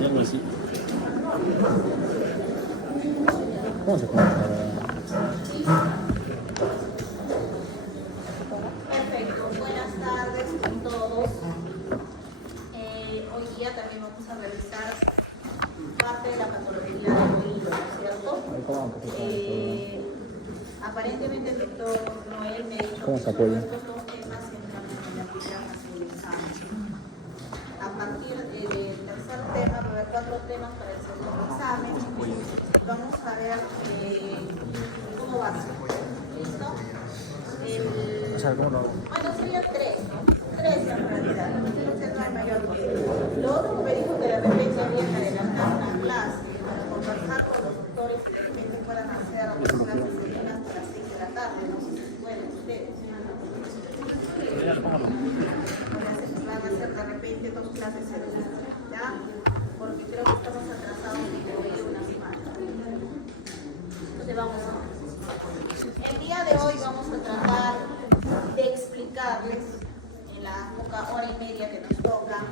Sí, algo así. ¿Cómo se conecta? Perfecto, buenas tardes a todos. Hoy día también vamos a revisar parte de la patología del oído, ¿cierto? Aparentemente el doctor Noel me dijo que solo estos dos temas entran en la programación del examen. A partir del tercer tema, va a haber 4 temas para el segundo examen. Vamos a ver cómo va a ser. ¿Listo? O sea, ¿cómo lo hago? Bueno, serían 3, ¿no? 3 en realidad. No hay mayor cosa. Lo otro que me dijo que de repente había que adelantar una clase para conversar con los doctores y de repente puedan hacer las clases seguidas hasta las 6 de la tarde. No sé si pueden ustedes. Van a hacer de repente 2 clases seguidas, ¿ya? Porque creo que estamos atrasados y me voy una semana. Entonces vamos a ver. El día de hoy vamos a tratar de explicarles en la poca hora y media que nos toca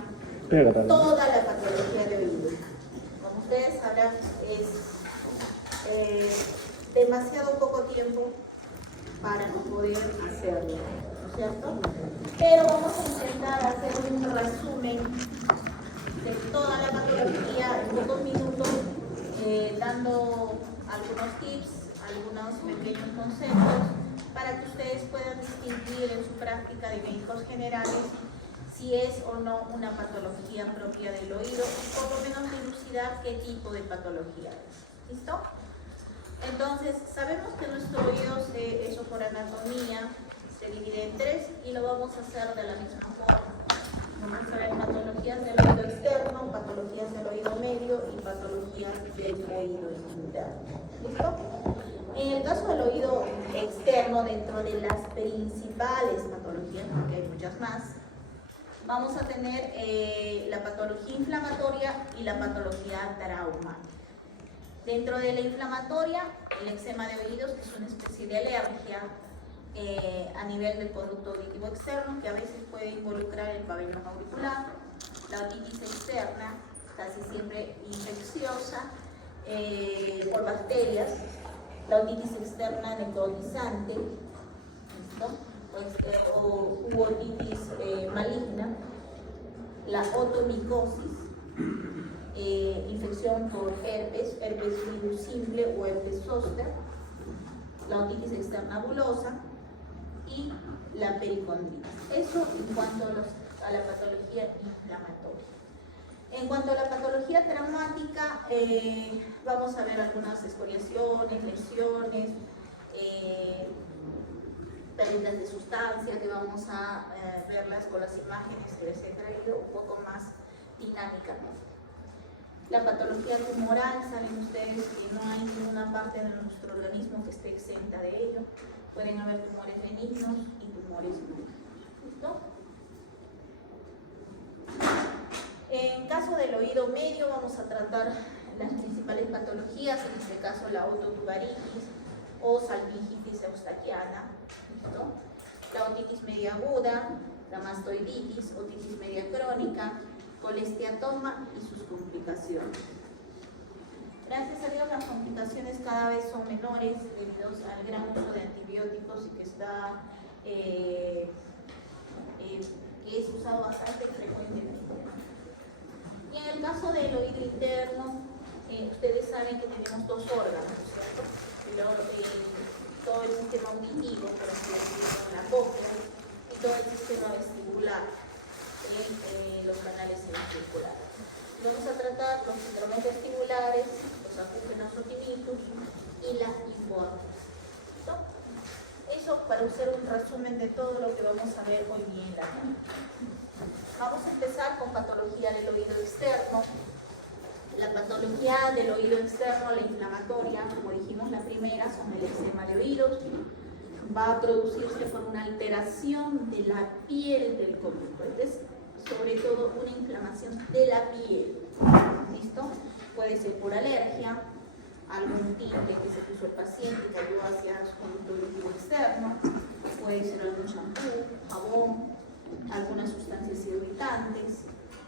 toda la patología de oído. Como ustedes sabrán, es demasiado poco tiempo para no poder hacerlo, ¿no es cierto? Pero vamos a intentar hacer un resumen de toda la patología en pocos minutos, dando algunos tips, algunos pequeños conceptos para que ustedes puedan distinguir en su práctica de médicos generales si es o no una patología propia del oído y por lo menos dilucidar qué tipo de patología es. ¿Listo? Entonces, sabemos que nuestro oído, eso por anatomía, se divide en 3 y lo vamos a hacer de la misma forma. Vamos a ver patologías del oído externo, patologías del oído medio y patologías del oído interno. ¿Listo? En el caso del oído externo, dentro de las principales patologías, porque hay muchas más, vamos a tener la patología inflamatoria y la patología traumática. Dentro de la inflamatoria, el eczema de oídos es una especie de alergia a nivel del conducto auditivo externo que a veces puede involucrar el pabellón auricular. La otitis externa, casi siempre infecciosa por bacterias. La otitis externa necrotizante, o otitis maligna. La otomicosis, infección por herpes virus simple o herpes zóster, la otitis externa bulosa y la pericondritis. Eso en cuanto a la patología inflamatoria. En cuanto a la patología traumática, vamos a ver algunas escoriaciones, lesiones, pérdidas de sustancia, que vamos a verlas con las imágenes que les he traído un poco más dinámicamente. La patología tumoral, saben ustedes que no hay ninguna parte de nuestro organismo que esté exenta de ello. Pueden haber tumores benignos y tumores malignos. ¿Listo? En caso del oído medio vamos a tratar las principales patologías, en este caso la ototubaritis o salpingitis eustaquiana, ¿listo? La otitis media aguda, la mastoiditis, otitis media crónica, colesteatoma y sus complicaciones. Gracias a Dios las complicaciones cada vez son menores debido al gran uso de antibióticos y que está que es usado bastante frecuentemente. Y en el caso del oído interno, ustedes saben que tenemos 2 órganos, ¿cierto? Todo el sistema auditivo, por así decirlo, la cóclea, y todo el sistema vestibular, los canales semicirculares. Vamos a tratar los síndromes vestibulares, los acúfenos o tinnitus y la hipoacusia. Eso para hacer un resumen de todo lo que vamos a ver hoy día en la tarde. Vamos a empezar con patología del oído externo. La patología del oído externo, la inflamatoria, como dijimos la primera, son el eczema de oídos. Va a producirse por una alteración de la piel del conducto, es sobre todo una inflamación de la piel. ¿Listo? Puede ser por alergia, algún tinte que se puso el paciente que ayudó hacia su conducto auditivo externo, puede ser algún shampoo, jabón, algunas sustancias irritantes.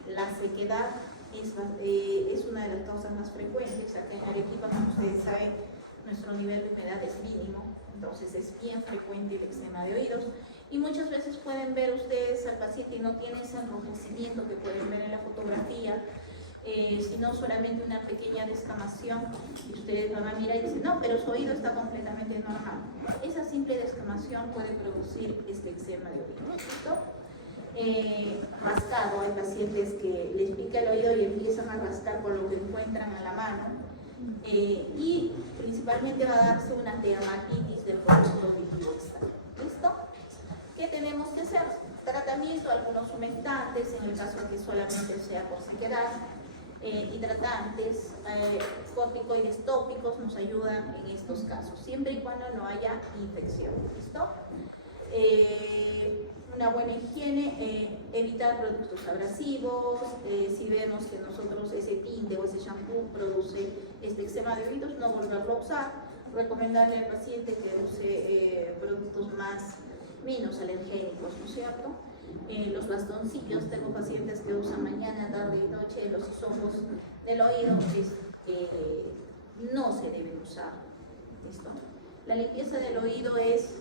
La sequedad es una de las causas más frecuentes. Acá en Arequipa, como ustedes saben, nuestro nivel de humedad es mínimo, entonces es bien frecuente el eczema de oídos. Y muchas veces pueden ver ustedes al paciente y no tiene ese enrojecimiento que pueden ver en la fotografía, sino solamente una pequeña descamación, y ustedes van a mirar y dicen, no, pero su oído está completamente normal. Esa simple descamación puede producir este eczema de oído, ¿listo? Rascado, hay pacientes que les pica el oído y empiezan a rascar con lo que encuentran a la mano, y principalmente va a darse una dermatitis del conducto auditivo externo. ¿Listo? ¿Qué tenemos que hacer? Tratamiento, algunos humectantes, en el caso de que solamente sea por sequedad, hidratantes, corticoides tópicos nos ayudan en estos casos, siempre y cuando no haya infección. ¿Listo? Una buena higiene, evitar productos abrasivos, si vemos que nosotros ese tinte o ese shampoo produce este eczema de oídos, no volverlo a usar, recomendarle al paciente que use productos menos alergénicos, ¿no es cierto? Los bastoncillos, tengo pacientes que usan mañana, tarde y noche los hisopos del oído, no se deben usar. ¿Listo? La limpieza del oído es,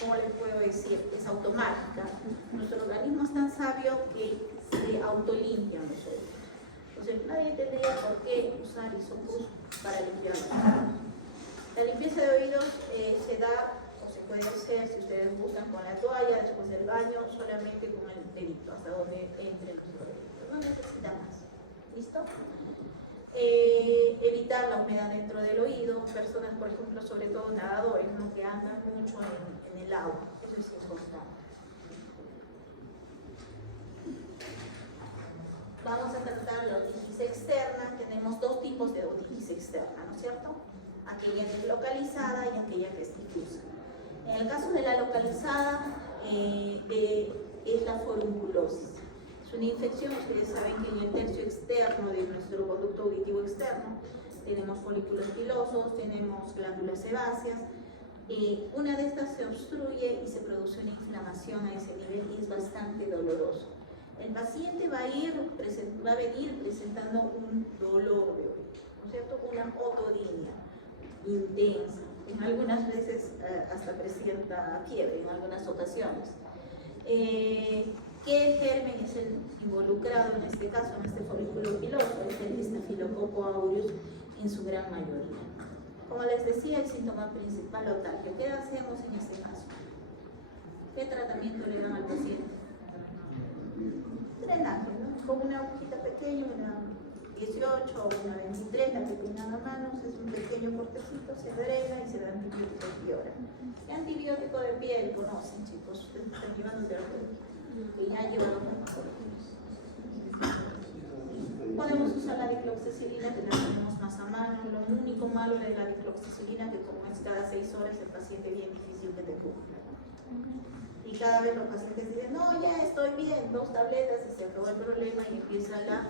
¿cómo les puedo decir? Es automática. Nuestro organismo es tan sabio que se autolimpia los oídos. Entonces nadie tendría por qué usar hisopos para limpiar los oídos. La limpieza de oídos se da, o se puede hacer, si ustedes gustan, con la toalla, después del baño, solamente con el dedito, hasta donde entre los oídos. No necesita más. ¿Listo? Evitar la humedad dentro del oído, personas, por ejemplo, sobre todo nadadores, ¿no?, que andan mucho en el agua, eso es importante. Vamos a tratar la otitis externa. Tenemos dos tipos de otitis externa, ¿no es cierto? Aquella que es localizada y aquella que es difusa. En el caso de la localizada, es la forunculosis. Es una infección, ustedes saben que en el tercio externo de nuestro conducto auditivo externo tenemos folículos pilosos, tenemos glándulas sebáceas. Una de estas se obstruye y se produce una inflamación a ese nivel y es bastante doloroso. El paciente va a venir presentando un dolor de oído, ¿no es cierto? Una otodinia intensa. En algunas veces hasta presenta fiebre, en algunas ocasiones. ¿Qué germen es el involucrado en este caso, en este folículo piloso? Es el Staphylococcus aureus en su gran mayoría. Como les decía, el síntoma principal, otalgia. ¿Qué hacemos en este caso? ¿Qué tratamiento le dan al paciente? Drenaje, ¿no? Con una agujita pequeña, una 18 o una 23, la que tengan a mano, es un pequeño cortecito, se drena y se da antibiótico de piel. El antibiótico de piel, conocen, chicos, ustedes están llevando terapia, que ya llevan Podemos usar la dicloxacilina, que la tenemos más a mano. Lo único malo de la dicloxacilina que como es cada 6 horas, el paciente es bien difícil que te cumpla. Y cada vez los pacientes dicen, no, ya estoy bien, 2 tabletas y se acabó el problema y empieza la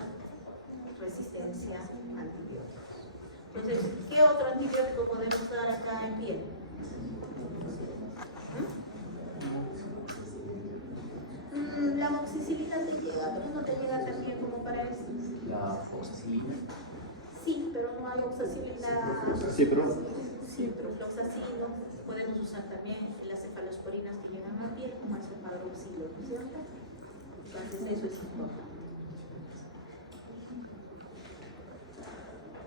resistencia a antibióticos. Entonces, ¿qué otro antibiótico podemos dar acá en piel? La amoxicilina te llega, pero no te llega tan bien como para esto. ¿La oxacilina? Sí, pero no hay oxacilina. Sí, pero... Sí, pero fluoxacino. Podemos usar también las cefalosporinas que llegan a piel, como el cefadroxilo, ¿no es cierto? Entonces, eso es importante.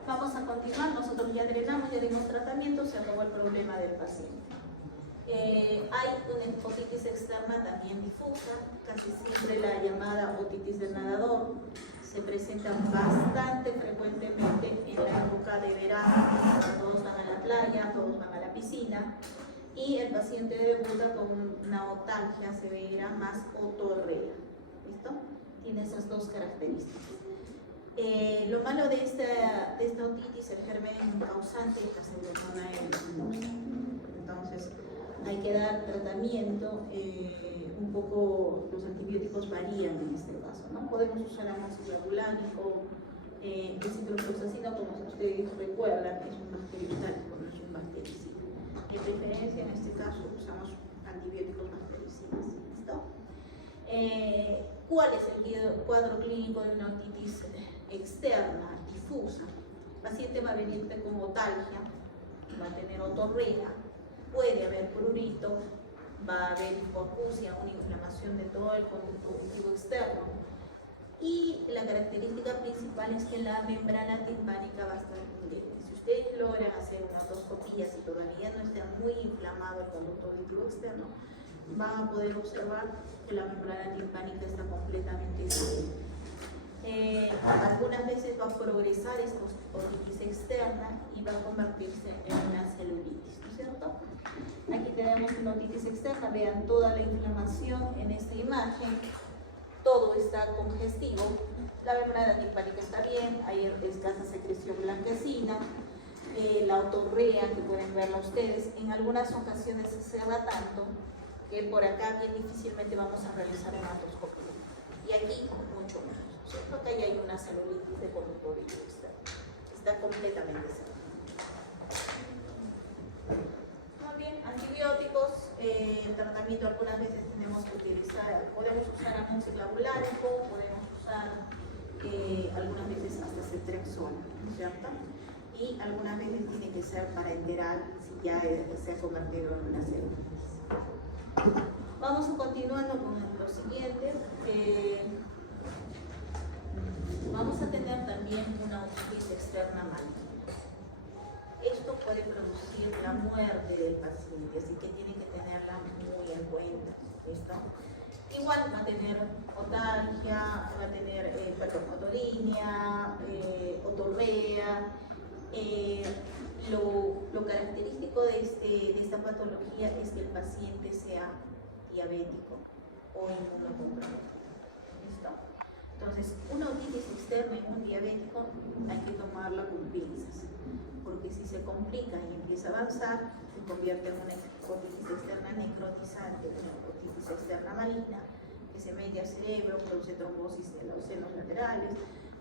Vamos a continuar. Nosotros ya drenamos, ya dimos tratamiento, se acabó el problema del paciente. Hay una otitis externa también difusa, casi siempre la llamada otitis del nadador. Se presenta bastante frecuentemente en la época de verano, cuando todos van a la playa, todos van a la piscina, y el paciente debuta con una otalgia severa más otorrea. ¿Listo? Tiene esas dos características. Lo malo de esta otitis, el germen causante, es la Pseudomonas aeruginosa. Entonces, hay que dar tratamiento, un poco los antibióticos varían en este caso, ¿no? Podemos usar amoxiclavulánico, el ciprofloxacino, como ustedes recuerdan, es un bacteriostático, no es un bactericida. De preferencia, en este caso, usamos antibióticos bactericidas. ¿Listo? ¿Cuál es el cuadro clínico de una otitis externa difusa. El paciente va a venirte con otalgia, va a tener otorrea, puede haber prurito, va a haber hipoacusia, una inflamación de todo el conducto auditivo externo. Y la característica principal es que la membrana timpánica va a estar indemne. Si ustedes logran hacer una otoscopía, si todavía no está muy inflamado el conducto auditivo externo, van a poder observar que la membrana timpánica está completamente sana. Algunas veces va a progresar esta otitis externa y va a convertirse en una celulitis, ¿no es cierto? Aquí tenemos una otitis externa, vean toda la inflamación en esta imagen, todo está congestivo, la membrana timpánica está bien, hay escasa secreción blanquecina, la otorrea que pueden verla ustedes, en algunas ocasiones se cerra tanto que por acá bien difícilmente vamos a realizar una otoscopia, y aquí mucho menos. ¿Cierto? Que ahí hay una celulitis de conducto auditivo externo. Está completamente cerrada. Muy bien, antibióticos, el tratamiento algunas veces tenemos que utilizar, podemos usar amoxiclavular, podemos usar algunas veces hasta ceftriaxona, ¿cierto? Y algunas veces tiene que ser parenteral si ya se ha convertido en una celulitis. Vamos a continuando con lo siguiente. Vamos a tener también una otitis externa maligna. Esto puede producir la muerte del paciente, así que tienen que tenerla muy en cuenta. ¿Listo? Igual va a tener otalgia, va a tener otorrinea, otorrea. Lo característico de esta patología es que el paciente sea diabético o inmunocomprometido. ¿Listo? Entonces, una otitis externa en un diabético hay que tomarla con pinzas, porque si se complica y empieza a avanzar, se convierte en una otitis externa necrotizante, una otitis externa maligna, que se mete al cerebro, produce trombosis de los senos laterales,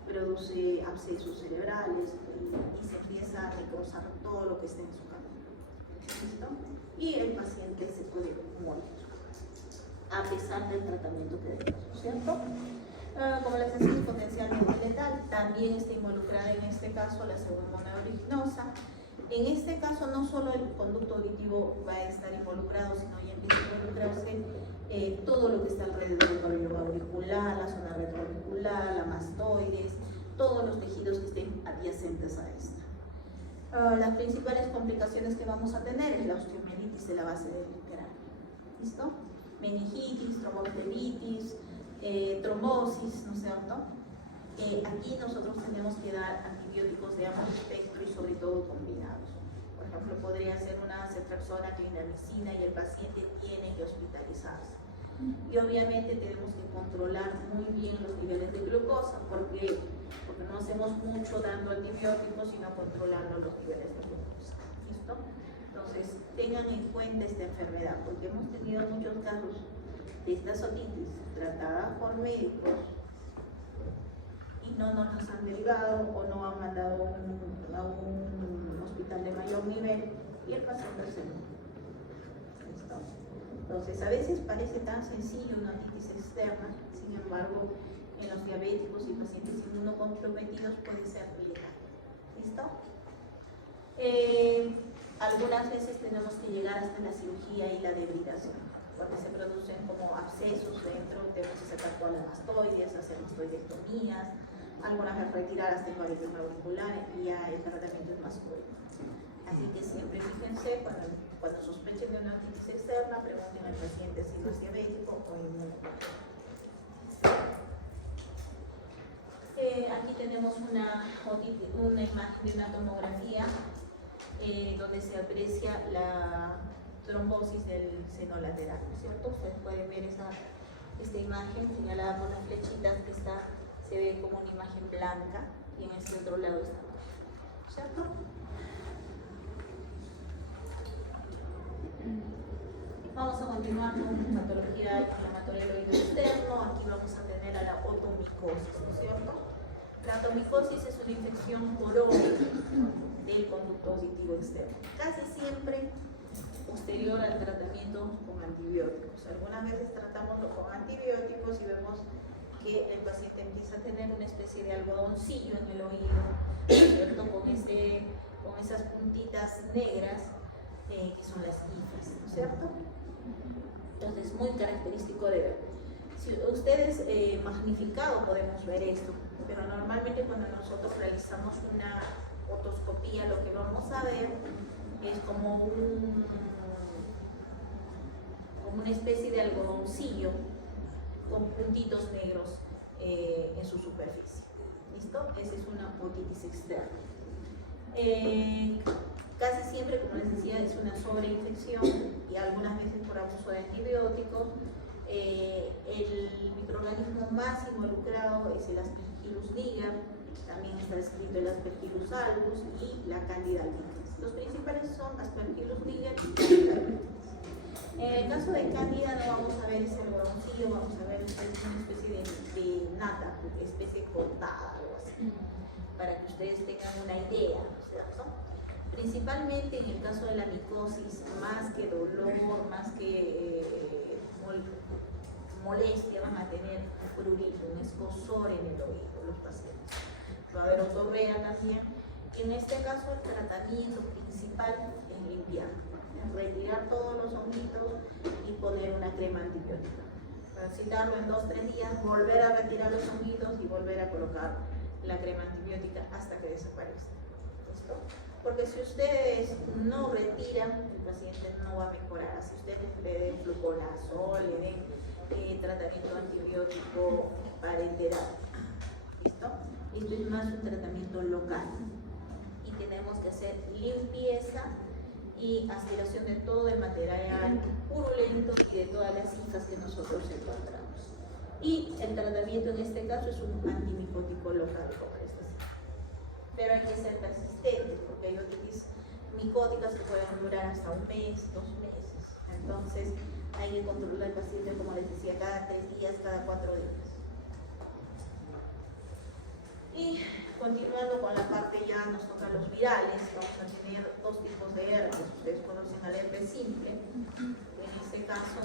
produce abscesos cerebrales y se empieza a necrosar todo lo que esté en su camino. ¿Listo? Y el paciente se puede morir, a pesar del tratamiento que demos, ¿cierto? Como la sepsis potencialmente letal, también está involucrada en este caso la pseudomonas aeruginosa. En este caso no solo el conducto auditivo va a estar involucrado, sino ya empieza a involucrarse todo lo que está alrededor del cabello auricular, la zona retroauricular, la mastoides, todos los tejidos que estén adyacentes a esta. Las principales complicaciones que vamos a tener es la osteomielitis de la base del cráneo. ¿Listo? Meningitis, tromboflebitis, trombosis, ¿no es cierto? Aquí nosotros tenemos que dar antibióticos de amplio espectro y sobre todo combinados. Por ejemplo, podría ser una ceftriaxona, clindamicina y el paciente tiene que hospitalizarse. Y obviamente tenemos que controlar muy bien los niveles de glucosa, porque no hacemos mucho dando antibióticos, sino controlando los niveles de glucosa. ¿Listo? Entonces, tengan en cuenta esta enfermedad, porque hemos tenido muchos casos de estas otitis tratadas por médicos y no nos las han derivado o no han mandado a un hospital de mayor nivel y el paciente se muere. ¿Listo? Entonces, a veces parece tan sencillo una otitis externa, sin embargo, en los diabéticos y pacientes inmunocomprometidos puede ser letal. ¿Listo? Algunas veces tenemos que llegar hasta la cirugía y la debridación, porque se producen como abscesos dentro, tenemos que sacar todas las mastoides, hacer mastoidectomías, algunas veces retirar hasta el cabello auricular y ya el tratamiento es más crudo. Así que siempre fíjense, cuando sospechen de una otitis externa, pregunten al paciente si no es diabético o inmunocomprometido. Aquí tenemos una imagen de una tomografía donde se aprecia la trombosis del seno lateral, ¿cierto? Ustedes pueden ver esta imagen señalada por las flechitas que se ve como una imagen blanca y en este otro lado está roja, ¿cierto? Vamos a continuar con patología inflamatoria del oído externo. Aquí vamos a tener a la otomicosis, ¿no es cierto? La otomicosis es una infección crónica del conducto auditivo externo, casi siempre posterior al tratamiento con antibióticos. Algunas veces tratamos con antibióticos y vemos que el paciente empieza a tener una especie de algodoncillo en el oído, ¿cierto? Con esas puntitas negras que son las hifas, ¿no es cierto? Entonces, muy característico de ver. Si ustedes magnificado podemos ver esto, pero normalmente cuando nosotros realizamos una otoscopía lo que vamos a ver es como una especie de algodoncillo con puntitos negros en su superficie. ¿Listo? Esa es una otitis externa. Casi siempre, como les decía, es una sobreinfección y algunas veces por abuso de antibióticos. El microorganismo más involucrado es el Aspergillus niger, también está descrito el Aspergillus albus y la Candida albicans. Los principales son Aspergillus niger y Candida albicans. En el caso de Candida no vamos a ver ese algodoncillo, vamos a ver una especie de nata, una especie cortada, algo así, para que ustedes tengan una idea, ¿cierto? Principalmente en el caso de la micosis, más que dolor, más que molestia, van a tener un prurito, un escozor en el oído los pacientes. Va a haber otorrea también. En este caso el tratamiento principal es limpiar, es retirar todos los honguitos y poner una crema antibiótica. Para citarlo en 2-3 días, volver a retirar los honguitos y volver a colocar la crema antibiótica hasta que desaparezca. ¿Listo? Porque si ustedes no retiran, el paciente no va a mejorar. Si ustedes le den fluconazol, le den tratamiento antibiótico parenteral. ¿Listo? Esto es más un tratamiento local. Y tenemos que hacer limpieza y aspiración de todo el material purulento y de todas las hifas que nosotros encontramos. Y el tratamiento en este caso es un antimicótico local, como les decía. Pero hay que ser persistentes porque hay otitis micóticas que pueden durar hasta 1 mes, 2 meses. Entonces hay que controlar al paciente, como les decía, cada 3 días, cada 4 días. Y continuando con la parte ya nos tocan los virales, vamos a tener 2 tipos de herpes. Ustedes conocen al herpes simple. En este caso,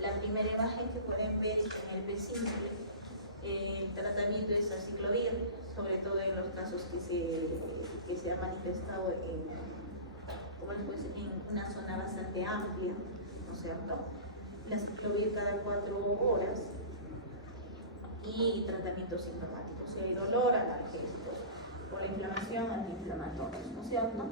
la primera imagen que pueden ver es un herpes simple. El tratamiento es aciclovir, sobre todo en los casos que se ha manifestado en una zona bastante amplia, ¿no es cierto? La aciclovir cada 4 horas y tratamiento sintomático, si hay dolor, analgésicos, por la inflamación, antiinflamatorios, ¿no es cierto?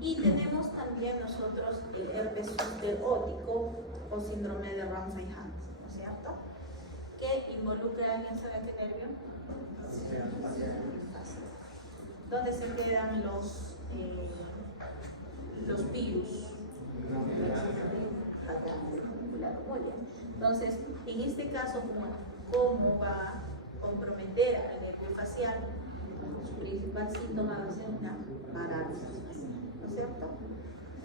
Y tenemos también nosotros el herpes zóster óptico o síndrome de Ramsay-Hunt, ¿no es cierto? Que involucra, ¿alguien sabe qué nervio? ¿Dónde se quedan los virus? Acá, muy bien. Entonces, en este caso, ¿cómo va a comprometer al nervio facial? Su principal síntoma va a ser una parálisis facial, ¿no es cierto?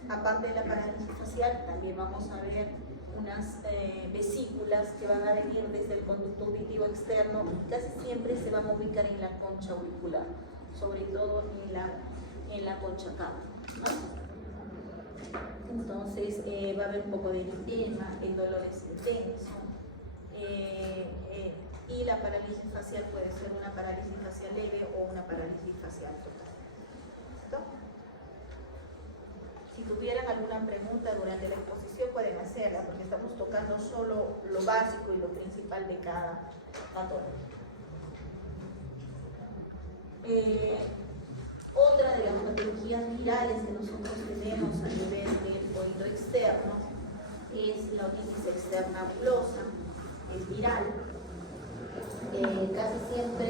Aparte de la parálisis facial, también vamos a ver unas vesículas que van a venir desde el conducto auditivo externo y casi siempre se van a ubicar en la concha auricular, sobre todo en la concha cava, ¿no? Entonces va a haber un poco de eritema, el dolor es intenso y la parálisis facial puede ser una parálisis facial leve o una parálisis facial total. ¿Listo? Si tuvieran alguna pregunta durante la exposición pueden hacerla porque estamos tocando solo lo básico y lo principal de cada patología. Otra de las patologías virales que nosotros tenemos a nivel del oído externo es la otitis externa bulosa, es viral. Casi siempre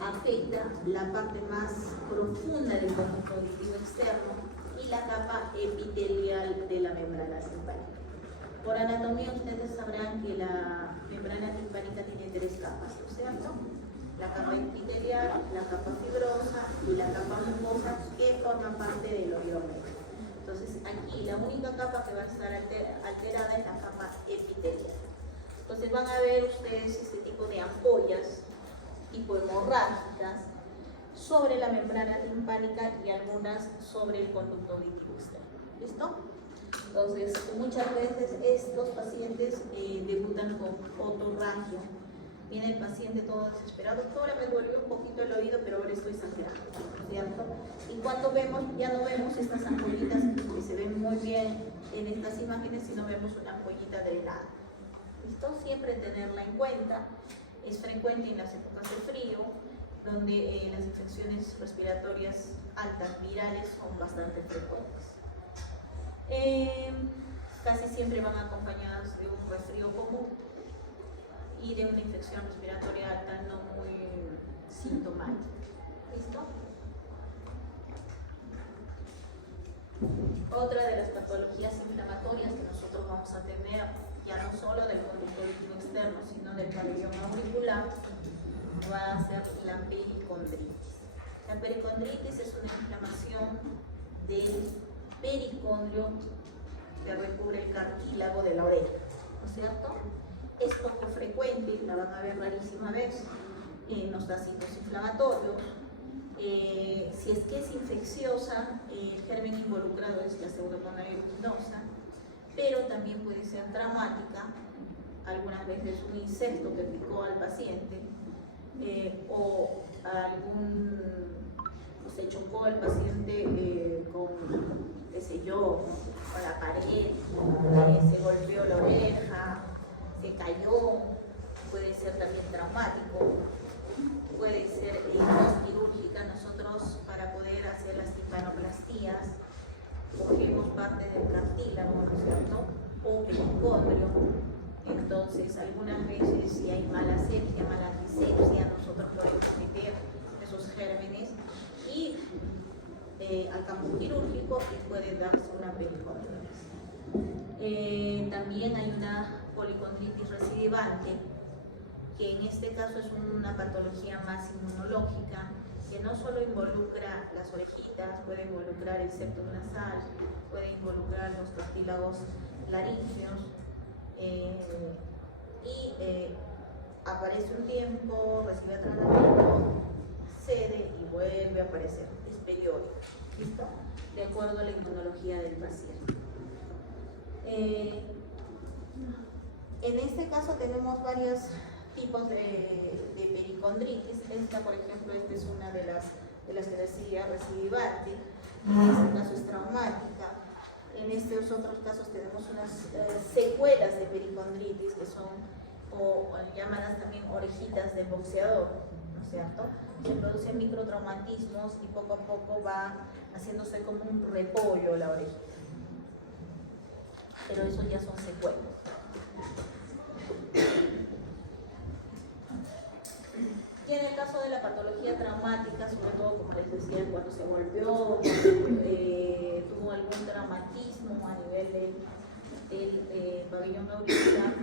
afecta la parte más profunda del conducto auditivo externo y la capa epitelial de la membrana timpánica. Por anatomía ustedes sabrán que la membrana timpánica tiene 3 capas, ¿no es cierto? La capa epitelial, la capa fibrosa y la capa mucosa que forma parte del oído medio. Entonces aquí la única capa que va a estar alterada es la capa epitelial. Entonces van a ver ustedes este tipo de ampollas tipo hemorrágicas sobre la membrana timpánica y algunas sobre el conducto auditivo externo. ¿Listo? Entonces, muchas veces estos pacientes debutan con otorragia. Viene el paciente todo desesperado, ahora me dolió un poquito el oído, pero ahora estoy sangrando, ¿cierto? Y cuando vemos, ya no vemos estas ampollitas que se ven muy bien en estas imágenes, sino vemos una ampollita drenada. ¿Listo? Siempre tenerla en cuenta. Es frecuente en las épocas de frío, donde las infecciones respiratorias altas virales son bastante frecuentes. Casi siempre van acompañadas de un resfrío común y de una infección respiratoria alta no muy sintomática. ¿Listo? Otra de las patologías inflamatorias que nosotros vamos a tener, ya no solo del conducto líquido externo, sino del pabellón auricular, va a ser la pericondritis. La pericondritis es una inflamación del pericondrio que recubre el cartílago de la oreja, ¿no es cierto? Es poco frecuente, la van a ver rarísima vez en los vacitos inflamatorios. Si es que es infecciosa, el germen involucrado es la Pseudomonas aeruginosa, pero también puede ser traumática, algunas veces un insecto que picó al paciente, o se chocó el paciente con, qué sé yo, con la pared, se golpeó la oreja, se cayó, puede ser también traumático, puede ser quirúrgica. Nosotros, para poder hacer las timpanoplastías, cogemos parte del cartílago, ¿no es cierto? O pericondrio. Entonces, algunas veces, si hay mala sepsia, mala antisepsia, nosotros podemos meter esos gérmenes y al campo quirúrgico y puede darse una pericondritis. También hay una policondritis recidivante, que en este caso es una patología más inmunológica, que no solo involucra las orejitas, puede involucrar el septum nasal, puede involucrar los cartílagos laríngeos, y aparece un tiempo, recibe tratamiento, cede y vuelve a aparecer, es periódico, ¿listo? De acuerdo a la inmunología del paciente. En este caso tenemos varios tipos de pericondritis. Esta, por ejemplo, esta es una de las que decía recidivante. En este caso es traumática. En estos otros casos tenemos unas secuelas de pericondritis que son o llamadas también orejitas de boxeador, ¿no es cierto? Se producen microtraumatismos y poco a poco va haciéndose como un repollo la orejita. Pero eso ya son secuelas. Y en el caso de la patología traumática, sobre todo, como les decía, cuando se golpeó, tuvo algún traumatismo a nivel del pabellón auricular,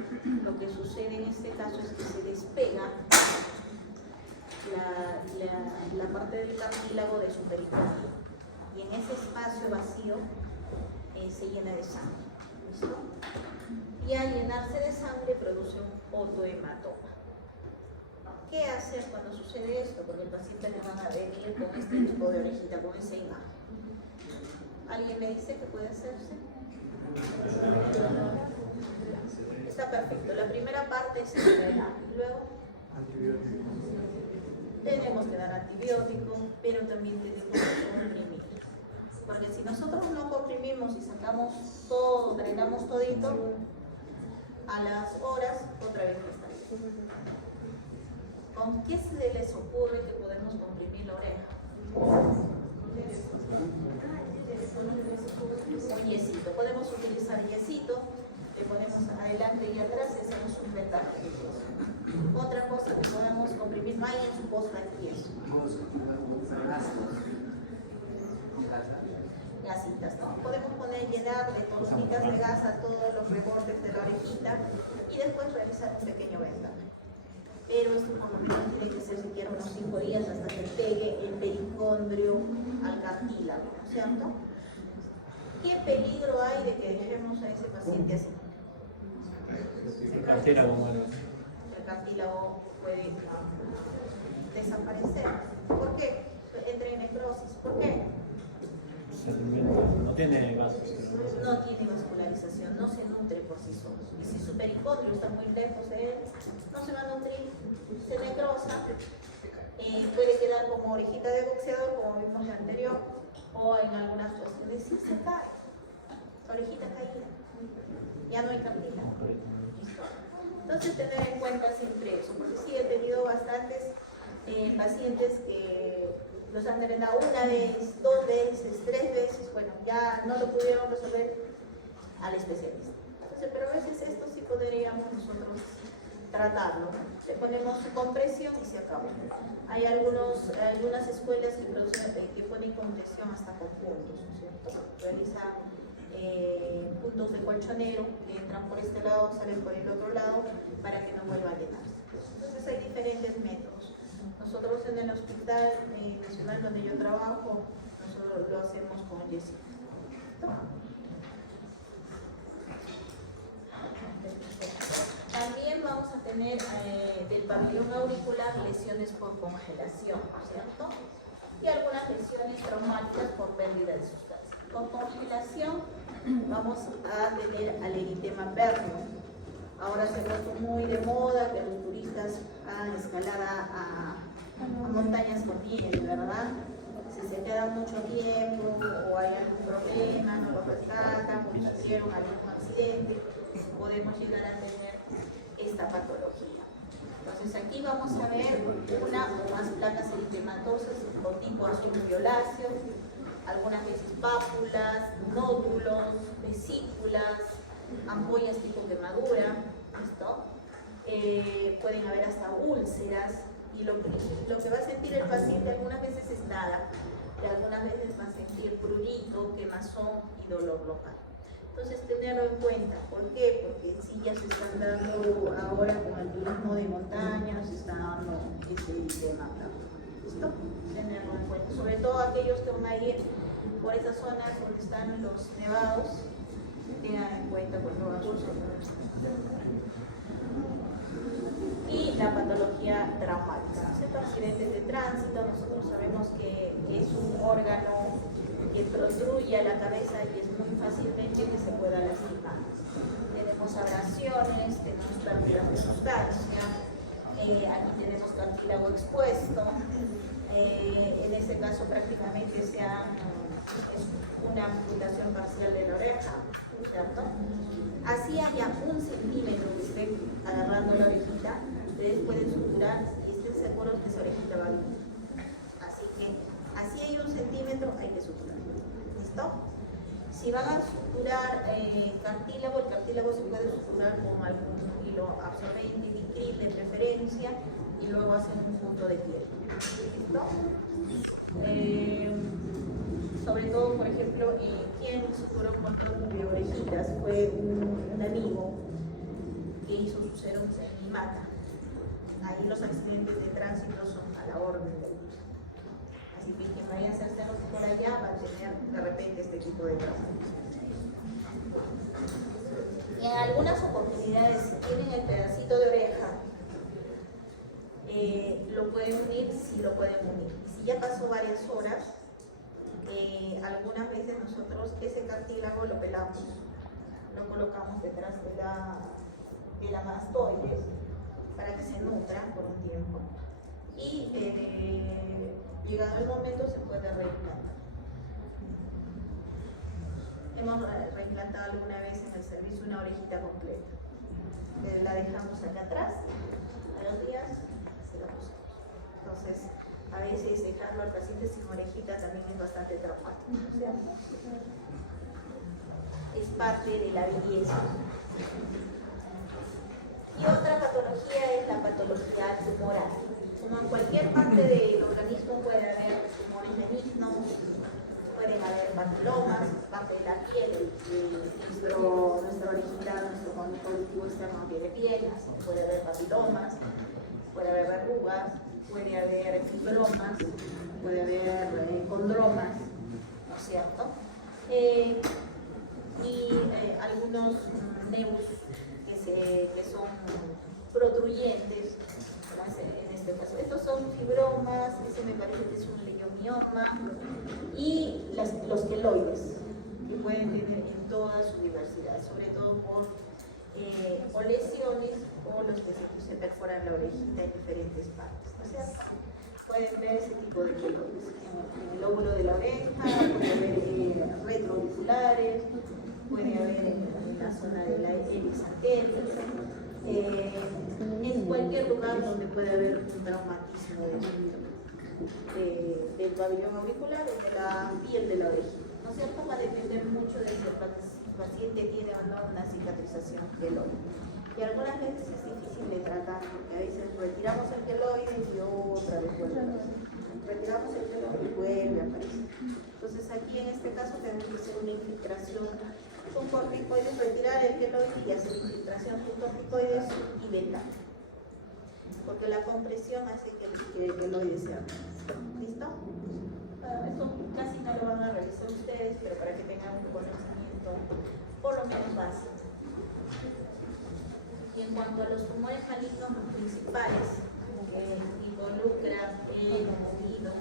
lo que sucede en este caso es que se despega la parte del cartílago de su pericondrio y en ese espacio vacío se llena de sangre. ¿Listo? Y al llenarse de sangre produce un otohematoma. ¿Qué hacer cuando sucede esto? Porque el paciente le van a venir con este tipo de orejita, con esa imagen. ¿Alguien me dice qué puede hacerse? Está perfecto. La primera parte es entrenar. Y luego tenemos que dar antibiótico, pero también tenemos que comprimir. Porque si nosotros no comprimimos y sacamos todo, drenamos todito, a las horas otra vez está ahí. ¿Con qué se les ocurre que podemos comprimir la oreja? Un yesito. Podemos utilizar yesito, le ponemos adelante y atrás y hacemos un vendaje. Otra cosa que podemos comprimir, no hay en su postre yeso. Gasitas, ¿no? Podemos llenar de tortitas de gasa todos los rebordes de la orejita y después realizar un pequeño vendaje. Pero esto por lo menos tiene que ser siquiera unos 5 días hasta que pegue el pericondrio al cartílago, ¿no es cierto? ¿Qué peligro hay de que dejemos a ese paciente así? El cartílago puede desaparecer. ¿Por qué? Entra en necrosis. ¿Por qué? No tiene vasos. No tiene vascularidad. localización, no se nutre por sí solo. Y si su pericondrio está muy lejos de él, no se va a nutrir, se necrosa, puede quedar como orejita de boxeador, como vimos la anterior, o en algunas cuestiones sí se cae, orejita caída, ya no hay cartílago. ¿Listo? Entonces tener en cuenta siempre eso, porque sí he tenido bastantes pacientes que los han drenado una vez, 2 veces, 3 veces, bueno, ya no lo pudieron resolver al especialista. Entonces, pero a veces esto sí podríamos nosotros tratarlo. Le ponemos su compresión y se acabó. Hay algunas escuelas que ponen compresión hasta con puntos, ¿no es cierto? Realizan puntos de colchonero que entran por este lado, salen por el otro lado para que no vuelva a llenarse. Entonces hay diferentes métodos. Nosotros en el hospital nacional donde yo trabajo, nosotros lo hacemos con Jessica. También vamos a tener del pabellón auricular lesiones por congelación, ¿cierto? Y algunas lesiones traumáticas por pérdida de sustancia. Con congelación vamos a tener al eritema perno. Ahora se ha puesto muy de moda que los turistas hagan escalada a montañas con nieve, ¿verdad? Si se quedan mucho tiempo o hay algún problema, no lo rescatan o sufrieron algún accidente, podemos llegar a tener esta patología. Entonces aquí vamos a ver una o más placas eritematosas con tipo azul violáceo, algunas veces pápulas, nódulos, vesículas, ampollas tipo quemadura, ¿listo? Pueden haber hasta úlceras y lo que va a sentir el paciente algunas veces es nada y algunas veces va a sentir prurito, quemazón y dolor local. Entonces tenerlo en cuenta. ¿Por qué? Porque sí ya se están dando ahora con el turismo de montaña, se está dando este tema. ¿Listo? Tenerlo en cuenta. Sobre todo aquellos que van a ir por esas zonas donde están los nevados, tengan en cuenta cuando van a usar. Y la patología traumática, ¿cierto? Accidentes de tránsito, nosotros sabemos que es un órgano que protruye a la cabeza y es muy fácilmente que se pueda lastimar. Tenemos abrasiones, tenemos pérdidas de sustancia, aquí tenemos cartílago expuesto, en este caso prácticamente es una amputación parcial de la oreja, ¿cierto? Así haya 1 centímetro que esté agarrando la orejita, ustedes pueden suturar y estén seguros que esa orejita va bien. Así que, así hay 1 centímetro, hay que suturar. ¿Listo? Si van a suturar cartílago, el cartílago se puede suturar con algún hilo absorbente, nicril de preferencia, y luego hacen un punto de piel. ¿Listo? Sobre todo, por ejemplo, quien suturó un montón de orejitas fue un amigo que hizo su serum en Limata. Ahí los accidentes de tránsito son a la orden del día. Así que quien vaya a hacerse por allá va a tener de repente este tipo de tránsito. Y en algunas oportunidades, si tienen el pedacito de oreja, lo pueden unir, si lo pueden unir. Si ya pasó varias horas, algunas veces nosotros ese cartílago lo pelamos, lo colocamos detrás de la mastoides para que se nutra por un tiempo y llegado el momento se puede reimplantar. Hemos reimplantado alguna vez en el servicio una orejita completa. La dejamos acá atrás, a los días se la pusimos. Entonces, a veces dejarlo al paciente sin orejita también es bastante traumático, ¿no es cierto? Es parte de la belleza. Y otra patología es la patología tumoral. Como en cualquier parte del organismo puede haber tumores benignos, pueden haber papilomas, parte de la piel, nuestra orejita, nuestro conductivo externo tiene piel, puede haber papilomas, puede haber verrugas, puede haber fibromas, puede haber condromas, ¿no es cierto? Y algunos neus que son protruyentes, como es en este caso. Estos son fibromas, ese me parece que es un leiomioma, y los queloides, que pueden tener toda su diversidad, sobre todo por o lesiones o los que se perforan la orejita en diferentes partes, ¿no es cierto? Pueden ver ese tipo de queloides en el lóbulo de la oreja, puede haber retroauriculares, puede haber en la zona de la hélice anterior, en cualquier lugar donde puede haber un traumatismo del pabellón auricular o de la piel de la oreja. ¿No es cierto? Va a depender mucho de si el paciente tiene o no una cicatrización queloide. Y algunas veces es difícil de tratar, porque a veces retiramos el queloide y otra vez vuelve a aparecer. Retiramos el queloide y vuelve a aparecer. Entonces aquí en este caso tenemos que hacer una infiltración con corticoides, retirar el queloide y hacer infiltración con corticoides y vendar. Porque la compresión hace que el queloide se abra. ¿Listo? Bueno, esto casi no lo van a realizar ustedes, pero para que tengan un conocimiento por lo menos básico. Y en cuanto a los tumores malignos principales que involucran el oído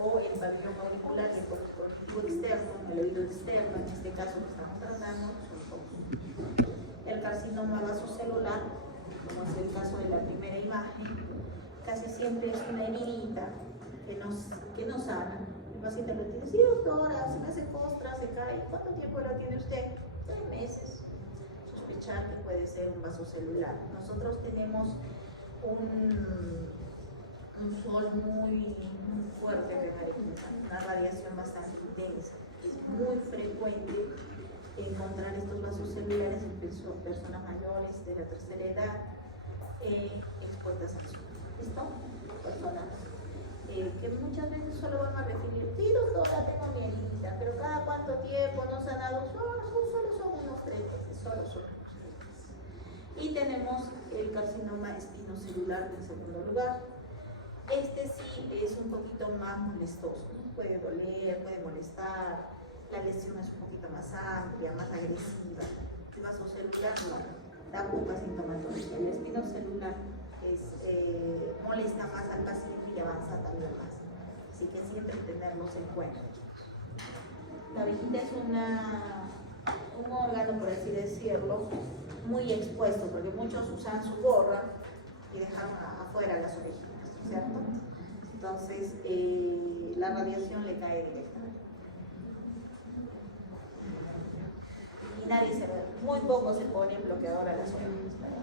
o el pabellón auricular y el cortico externo, el oído externo, en este caso que estamos tratando, son dos. El carcinoma vasocelular, como es el caso de la primera imagen, casi siempre es una heridita que no sana. El paciente lo tiene, sí doctora, se me hace costra, se cae. ¿Cuánto tiempo lo tiene usted? 3 meses. Sospechar que puede ser un vaso celular. Nosotros tenemos un sol muy fuerte en Arequipa, una radiación bastante intensa. Es muy frecuente encontrar estos vasos celulares en personas mayores de la tercera edad expuestas al sol. ¿Listo? Personas que muchas veces solo van a referir, sí doctora, tengo mi heridita, pero cada cuánto tiempo no sanado, solo son unos 3 meses, solo son unos 3 meses. Y tenemos el carcinoma espinocelular en segundo lugar. Este sí es un poquito más molestoso, ¿no? Puede doler, puede molestar, la lesión es un poquito más amplia, más agresiva. El vasocelular no, da poca sintomatología. El espinocelular molesta más al paciente y avanza también más. Así que siempre tenerlos en cuenta. La vejiga es un órgano, por así decirlo, muy expuesto, porque muchos usan su gorra y dejan afuera las orejitas, ¿cierto? Entonces, la radiación le cae directamente. Y nadie se ve, muy poco se pone bloqueador a las orejas, ¿verdad?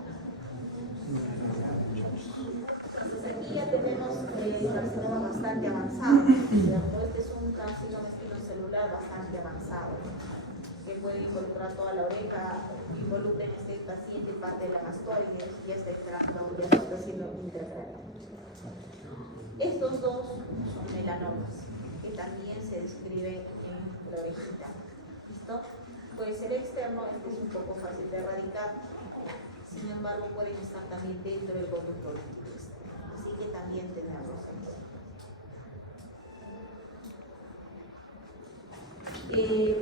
Entonces aquí ya tenemos el carcinoma bastante avanzado, ¿cierto? Este es un carcinoma espinocelular bastante avanzado, que puede involucrar toda la oreja, involucra en este paciente parte de la mastoides y este tracto ya se está siendo intercranial. Estos dos son melanomas, que también se describe en la orejita. ¿Listo? Puede ser externo, este es un poco fácil de erradicar. Sin embargo, pueden estar también dentro del conducto líquido externo. Así que también tenerlos en cuenta.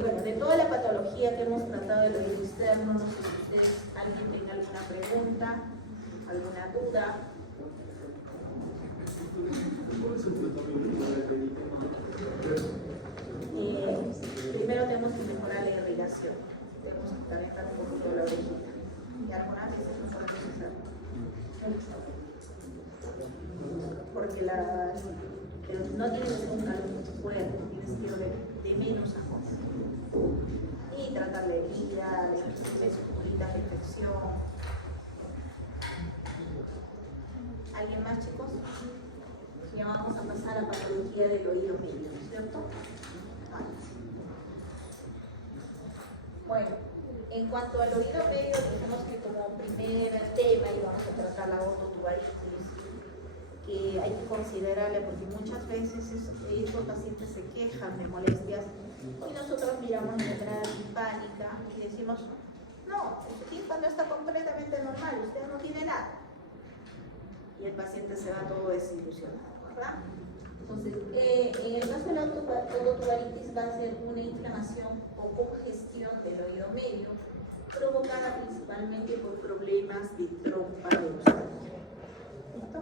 Bueno, de toda la patología que hemos tratado del oído externo, no sé si ustedes, alguien tenga alguna pregunta, alguna duda. Primero tenemos que mejorar la irrigación, tenemos que calentar un poquito la orejita y algunas veces no podemos hacerlo porque no tienes que ser un calor muy fuerte, tienes que ir de menos a más y tratar la herida, de suculitas de infección. ¿Alguien más, chicos? Ya vamos a pasar a la patología del oído medio, ¿cierto? Bueno, en cuanto al oído medio, dijimos que como primer tema íbamos a tratar la ototubaritis, que hay que considerarle porque muchas veces estos pacientes se quejan de molestias y nosotros miramos la entrada timpánica y decimos, no, el tímpano está completamente normal, usted no tiene nada. Y el paciente se va todo desilusionado, ¿verdad? Entonces, en el caso de la ototubaritis va a ser una inflamación o congestión del oído medio, provocada principalmente por problemas de trompa de Eustaquio. ¿Listo?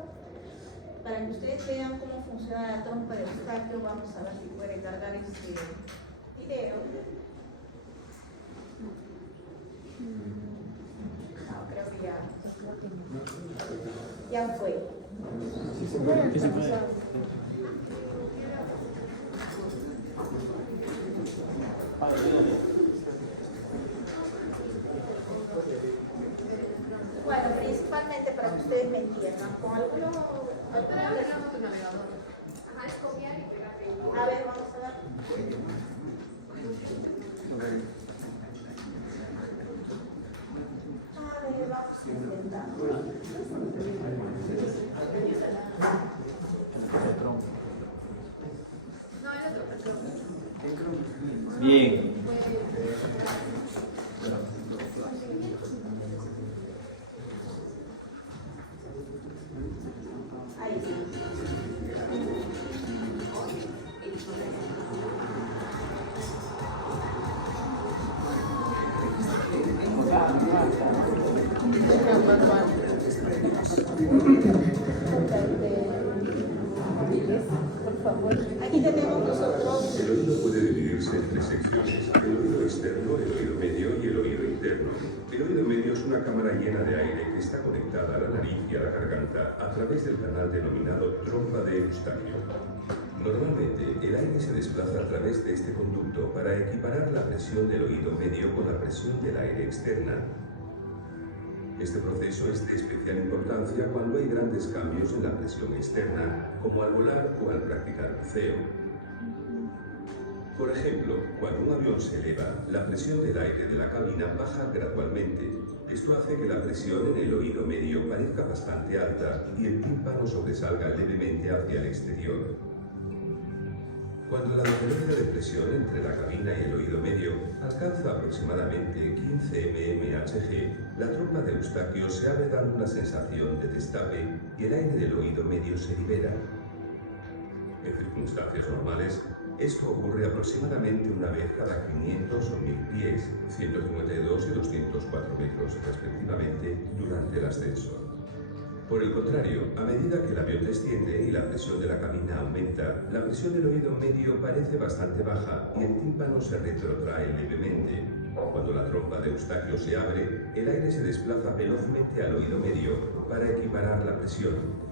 Para que ustedes vean cómo funciona la trompa de Eustaquio, vamos a ver si puede cargar este video. No, creo que ya fue. Sí se puede. Sí se puede. Bueno, principalmente para que ustedes me entiendan, con algunos... A ver, vamos a ver. A ver, vamos a intentar. Bien. Ahí sí. Aquí tenemos nosotros. El oído puede dividirse en tres secciones: el oído externo, el oído medio y el oído interno. El oído medio es una cámara llena de aire que está conectada a la nariz y a la garganta a través del canal denominado trompa de Eustaquio. Normalmente, el aire se desplaza a través de este conducto para equiparar la presión del oído medio con la presión del aire externa. Este proceso es de especial importancia cuando hay grandes cambios en la presión externa, como al volar o al practicar buceo. Por ejemplo, cuando un avión se eleva, la presión del aire de la cabina baja gradualmente. Esto hace que la presión en el oído medio parezca bastante alta y el tímpano sobresalga levemente hacia el exterior. Cuando la diferencia de presión entre la cabina y el oído medio alcanza aproximadamente 15 mmHg, la trompa de Eustaquio se abre dando una sensación de destape y el aire del oído medio se libera. En circunstancias normales, esto ocurre aproximadamente una vez cada 500 o 1000 pies, 152 y 204 metros respectivamente, durante el ascenso. Por el contrario, a medida que el avión desciende y la presión de la cabina aumenta, la presión del oído medio parece bastante baja y el tímpano se retrotrae levemente. Cuando la trompa de Eustaquio se abre, el aire se desplaza velozmente al oído medio para equiparar la presión.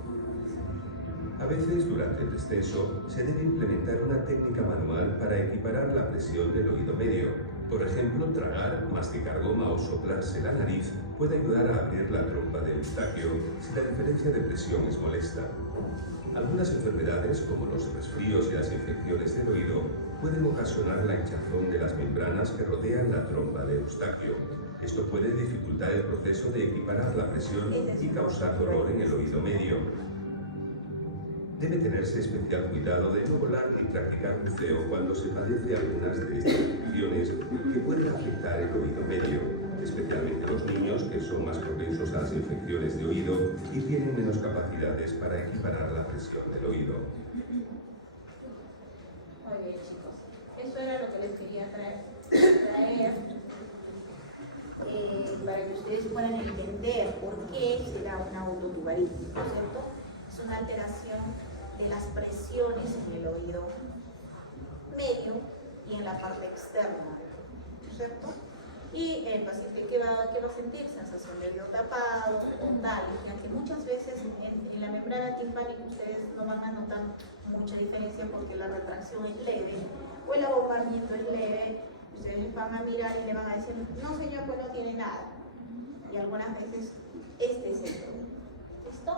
A veces, durante el descenso, se debe implementar una técnica manual para equiparar la presión del oído medio. Por ejemplo, tragar, masticar goma o soplarse la nariz puede ayudar a abrir la trompa de Eustaquio si la diferencia de presión es molesta. Algunas enfermedades, como los resfríos y las infecciones del oído, pueden ocasionar la hinchazón de las membranas que rodean la trompa de Eustaquio. Esto puede dificultar el proceso de equiparar la presión y causar dolor en el oído medio. Debe tenerse especial cuidado de no volar ni practicar buceo cuando se padece algunas de estas infecciones que pueden afectar el oído medio, especialmente los niños, que son más propensos a las infecciones de oído y tienen menos capacidades para equiparar la presión del oído. Muy bien, chicos. Eso era lo que les quería traer para que ustedes puedan entender por qué se da una ototubaritis, ¿no es cierto? Es una alteración de las presiones en el oído medio y en la parte externa, ¿no es cierto? Y el paciente que va a sentir sensación de oído tapado o talia, que muchas veces en la membrana timpánica ustedes no van a notar mucha diferencia porque la retracción es leve o el abombamiento es leve. Ustedes van a mirar y le van a decir, no señor, pues no tiene nada. Y algunas veces este es el problema. ¿Listo?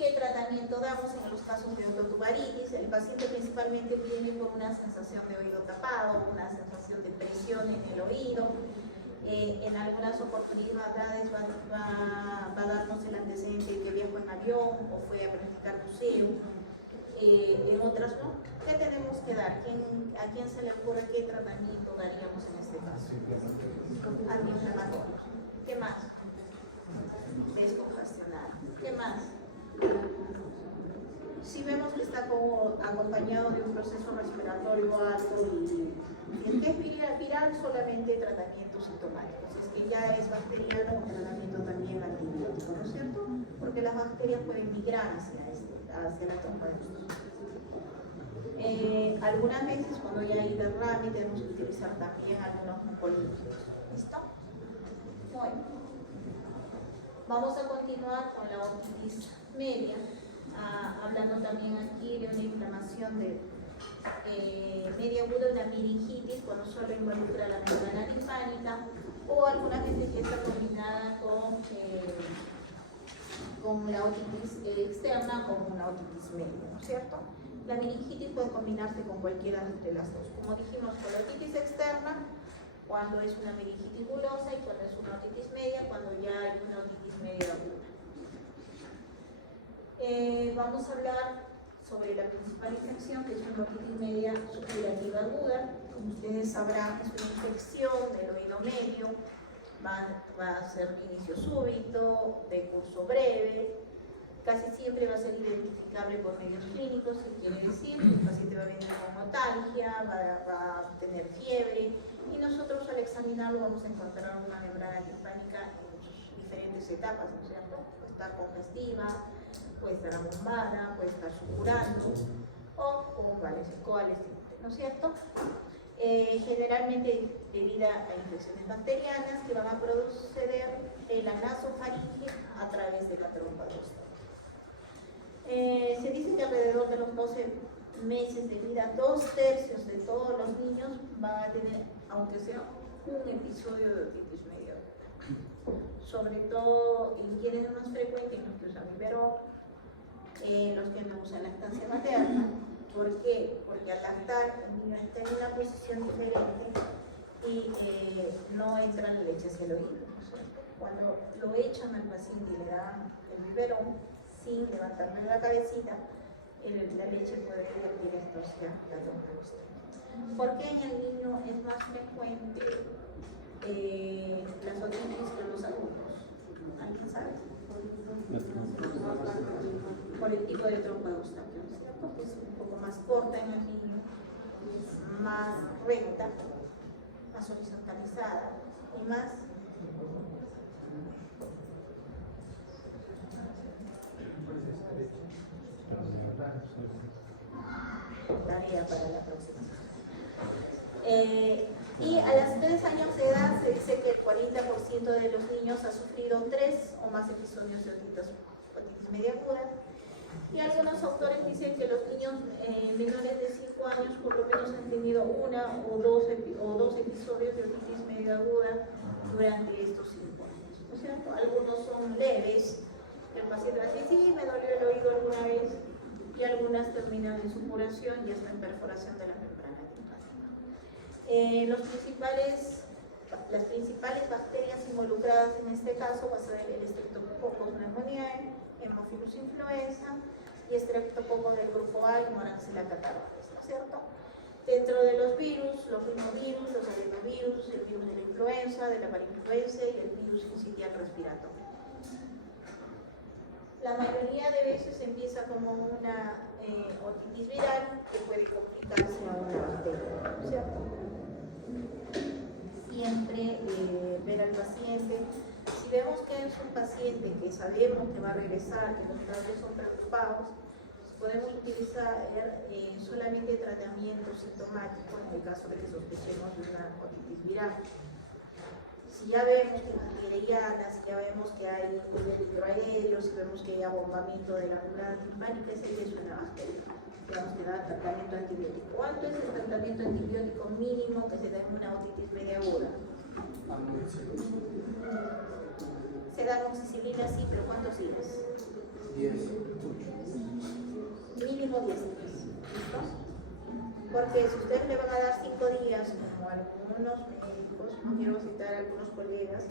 ¿Qué tratamiento damos en los casos de ototubaritis? El paciente principalmente viene con una sensación de oído tapado, una sensación de presión en el oído. En algunas oportunidades va a darnos el antecedente que viajó en avión o fue a practicar buceo. En otras no. ¿Qué tenemos que dar? ¿A quién se le ocurre qué tratamiento daríamos en este caso? Antiinflamatorio. ¿Qué más? Descongestionar. ¿Qué más? Si vemos que está acompañado de un proceso respiratorio alto y el que es viral, solamente tratamiento sintomático. Si es que ya es bacteriano, tratamiento también antibiótico, ¿no es cierto? Porque las bacterias pueden migrar hacia la trompa de Eustaquio. Algunas veces cuando ya hay derrame tenemos que utilizar también algunos mucolíticos. ¿Listo? Bueno, vamos a continuar con la otitis media, hablando también aquí de una inflamación de media aguda, una meningitis, cuando solo involucra la membrana linfática, o algunas veces que está combinada con la otitis externa, con una otitis media, ¿no es cierto? La meningitis puede combinarse con cualquiera de las dos. Como dijimos, con la otitis externa, cuando es una meningitis bulosa, y cuando es una otitis media, cuando ya hay una otitis media aguda. Vamos a hablar sobre la principal infección, que es una otitis media supurativa aguda. Como ustedes sabrán, es una infección del oído medio, va a ser inicio súbito, de curso breve, casi siempre va a ser identificable por medios clínicos, que quiere decir que el paciente va a venir con notalgia, va a tener fiebre, y nosotros al examinarlo vamos a encontrar una membrana linfática en sus diferentes etapas, ¿no es cierto? Puede estar congestiva, puede estar abombada, puede estar supurando, o coalescente, ¿no es cierto? Generalmente debido a infecciones bacterianas que van a proceder de la nasofaringe a través de la trompa de los se dice que alrededor de los 12 meses de vida, 2/3 de todos los niños van a tener, aunque sea un episodio de otitis media aguda. Sobre todo en quienes es más frecuente, en los que usan biberón, los que no usan lactancia materna. ¿Por qué? Porque al lactar el niño está en una posición diferente y no entra la leche hacia el oído. Cuando lo echan al paciente y le dan el biberón, sin levantarle la cabecita, la leche puede ir directo hacia la trompa de usted. ¿Por qué en el niño es más frecuente las otitis que los adultos? ¿Alguien sabe? Por el tipo de trompa de Eustaquio, ¿cierto? Que es un poco más corta en el niño, más recta, más horizontalizada y más tarea para la próxima. Y a los 3 años de edad se dice que el 40% de los niños ha sufrido 3 o más episodios de otitis media aguda. Y algunos autores dicen que los niños menores de 5 años por lo menos han tenido 1 o 2 episodios de otitis media aguda durante estos 5 años, ¿no es cierto? Algunos son leves, el paciente va a decir, sí, me dolió el oído alguna vez, y algunas terminan en supuración y hasta en perforación de la membrana linfática. Las principales bacterias involucradas en este caso va a ser el Streptococcus pneumoniae, Haemophilus influenza y Streptococcus del grupo A y Moraxella catarrhalis, ¿no es cierto? Dentro de los virus, los rinovirus, los adenovirus, el virus de la influenza, de la parainfluenza y el virus sincitial respiratorio. La mayoría de veces empieza como una otitis viral que puede complicarse a una bacteria, ¿no es cierto? Siempre ver al paciente. Si vemos que es un paciente que sabemos que va a regresar, que los padres son preocupados, podemos utilizar solamente tratamiento sintomático en el caso de que sospechemos de una otitis viral. Si ya vemos que es bacteriana, si ya vemos que hay microaéreos, si vemos que hay abombamiento de la membrana linfática, ese es una bacteria. Tenemos que dar tratamiento antibiótico. ¿Cuánto es el tratamiento antibiótico mínimo que se da en una otitis media aguda? Se da amoxicilina, sí, pero ¿cuántos días? 10. Mínimo 10 días. ¿Listo? Porque si ustedes le van a dar 5 días, como algunos médicos, no quiero citar a algunos colegas,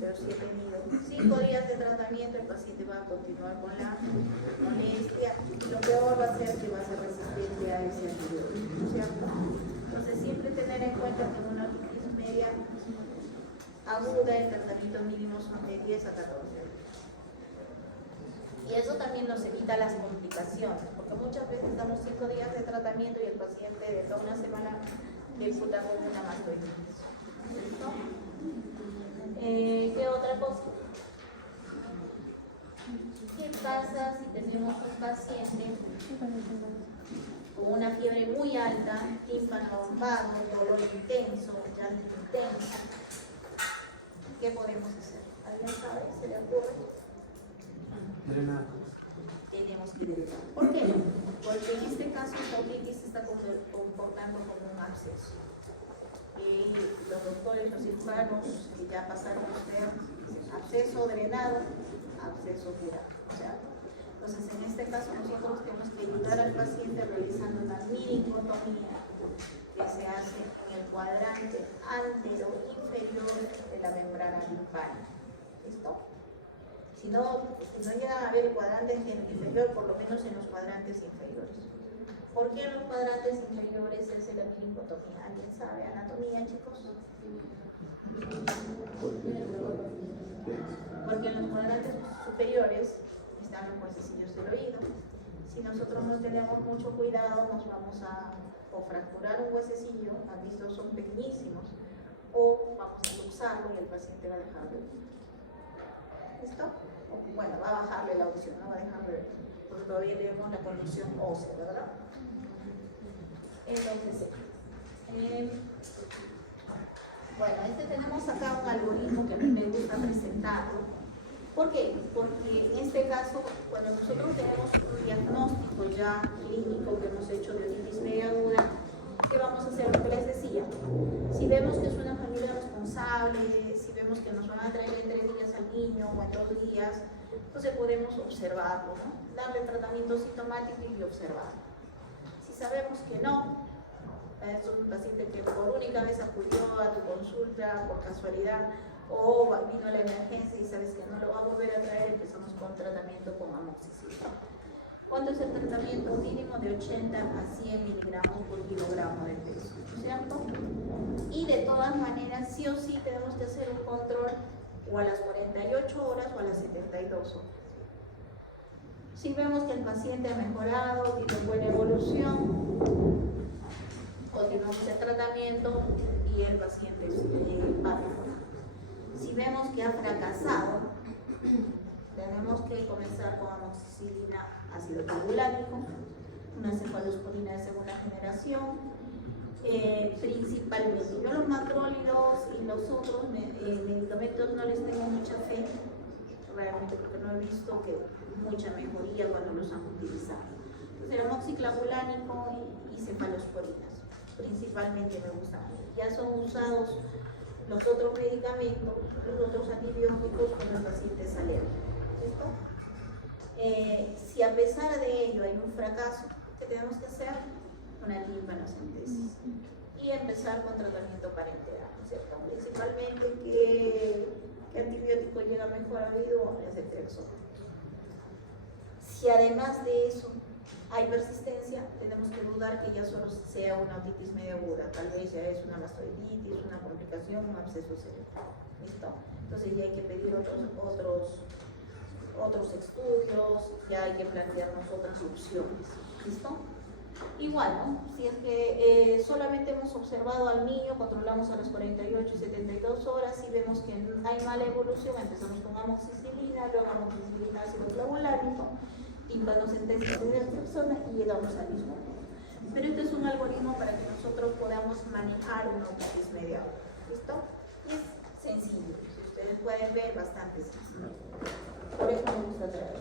pero sí he tenido 5 días de tratamiento, el paciente va a continuar con la molestia, y lo peor va a ser que va a ser resistente a ese antibiótico, ¿no es cierto? Entonces siempre tener en cuenta que en una otitis media aguda el tratamiento mínimo son de 10 a 14 días. Y eso también nos evita las complicaciones, porque muchas veces damos 5 días de tratamiento y el paciente de toda una semana disfruta con una mastoiditis. ¿Listo? ¿Qué otra cosa? ¿Qué pasa si tenemos un paciente con una fiebre muy alta, tímpano bombado, dolor intenso, llanto intenso. ¿Qué podemos hacer? ¿Alguien sabe? ¿Se le ocurre? Drenado. Tenemos que drenar. ¿Por qué? Porque en este caso esta otitis se está comportando como un absceso. Los doctores, los cirujanos que ya pasaron ustedes, absceso drenado, absceso curado. Entonces, en este caso, nosotros tenemos que ayudar al paciente realizando una minicotomía que se hace en el cuadrante antero-inferior de la membrana linfática. ¿Listo? Si no llegan a ver el cuadrante inferior, por lo menos en los cuadrantes inferiores. ¿Por qué en los cuadrantes inferiores se hace la minicotomía? ¿Alguien sabe anatomía, chicos? Porque en los cuadrantes superiores están los huesecillos del oído. Si nosotros no tenemos mucho cuidado, nos vamos a o fracturar un huesecillo, han visto, son pequeñísimos, o vamos a luxarlo y el paciente va a dejar de oír. ¿Listo? O, bueno, va a bajarle la audición, no va a dejar de oír, porque todavía tenemos la condición ósea, ¿verdad? Entonces, bueno, tenemos acá un algoritmo que a mí me gusta presentarlo. ¿Por qué? Porque en este caso, cuando nosotros tenemos un diagnóstico ya clínico que hemos hecho de otitis media aguda, ¿qué vamos a hacer? Lo que les decía, si vemos que es una familia responsable, si vemos que nos van a traer en 3 días al niño o en 2 días, entonces podemos observarlo, ¿no? Darle tratamiento sintomático y observarlo. Si sabemos que no, es un paciente que por única vez acudió a tu consulta por casualidad, o vino la emergencia y sabes que no lo va a volver a traer, empezamos con tratamiento con amoxicilina. ¿Cuánto es el tratamiento? Mínimo de 80 a 100 miligramos por kilogramo de peso, ¿cierto? Y de todas maneras, sí o sí tenemos que hacer un control o a las 48 horas o a las 72 horas. Si vemos que el paciente ha mejorado, tiene buena evolución, continuamos el tratamiento y el paciente va a mejorar. Si vemos que ha fracasado, tenemos que comenzar con amoxicilina, ácido clavulánico, una cefalosporina de segunda generación, principalmente. Yo los macrólidos y los otros medicamentos no les tengo mucha fe, realmente, porque no he visto que mucha mejoría cuando los han utilizado. Entonces, el amoxiclavulánico y cefalosporinas, principalmente me gustan. Ya son usados los otros medicamentos, los otros antibióticos cuando el paciente es alérgico. Si a pesar de ello hay un fracaso, ¿qué tenemos que hacer? Una timpanocentesis y empezar con tratamiento parenteral, ¿cierto? Principalmente, ¿qué antibiótico llega mejor al oído? El ceftriaxona. Si además de eso hay persistencia, tenemos que dudar que ya solo sea una otitis media aguda, tal vez ya es una mastoiditis, una complicación, un absceso cerebral. ¿Listo? Entonces ya hay que pedir otros estudios, ya hay que plantearnos otras opciones. ¿Listo? Igual, ¿no? Si es que solamente hemos observado al niño, controlamos a las 48 y 72 horas, y vemos que hay mala evolución, empezamos con amoxicilina, luego amoxicilina ácido clavulánico, timpanocentesis de persona y llegamos al mismo punto. Pero este es un algoritmo para que nosotros podamos manejar una otitis media aguda. ¿Listo? Y es sencillo, si ustedes pueden ver, bastante sencillo. Por eso me gusta traerlo.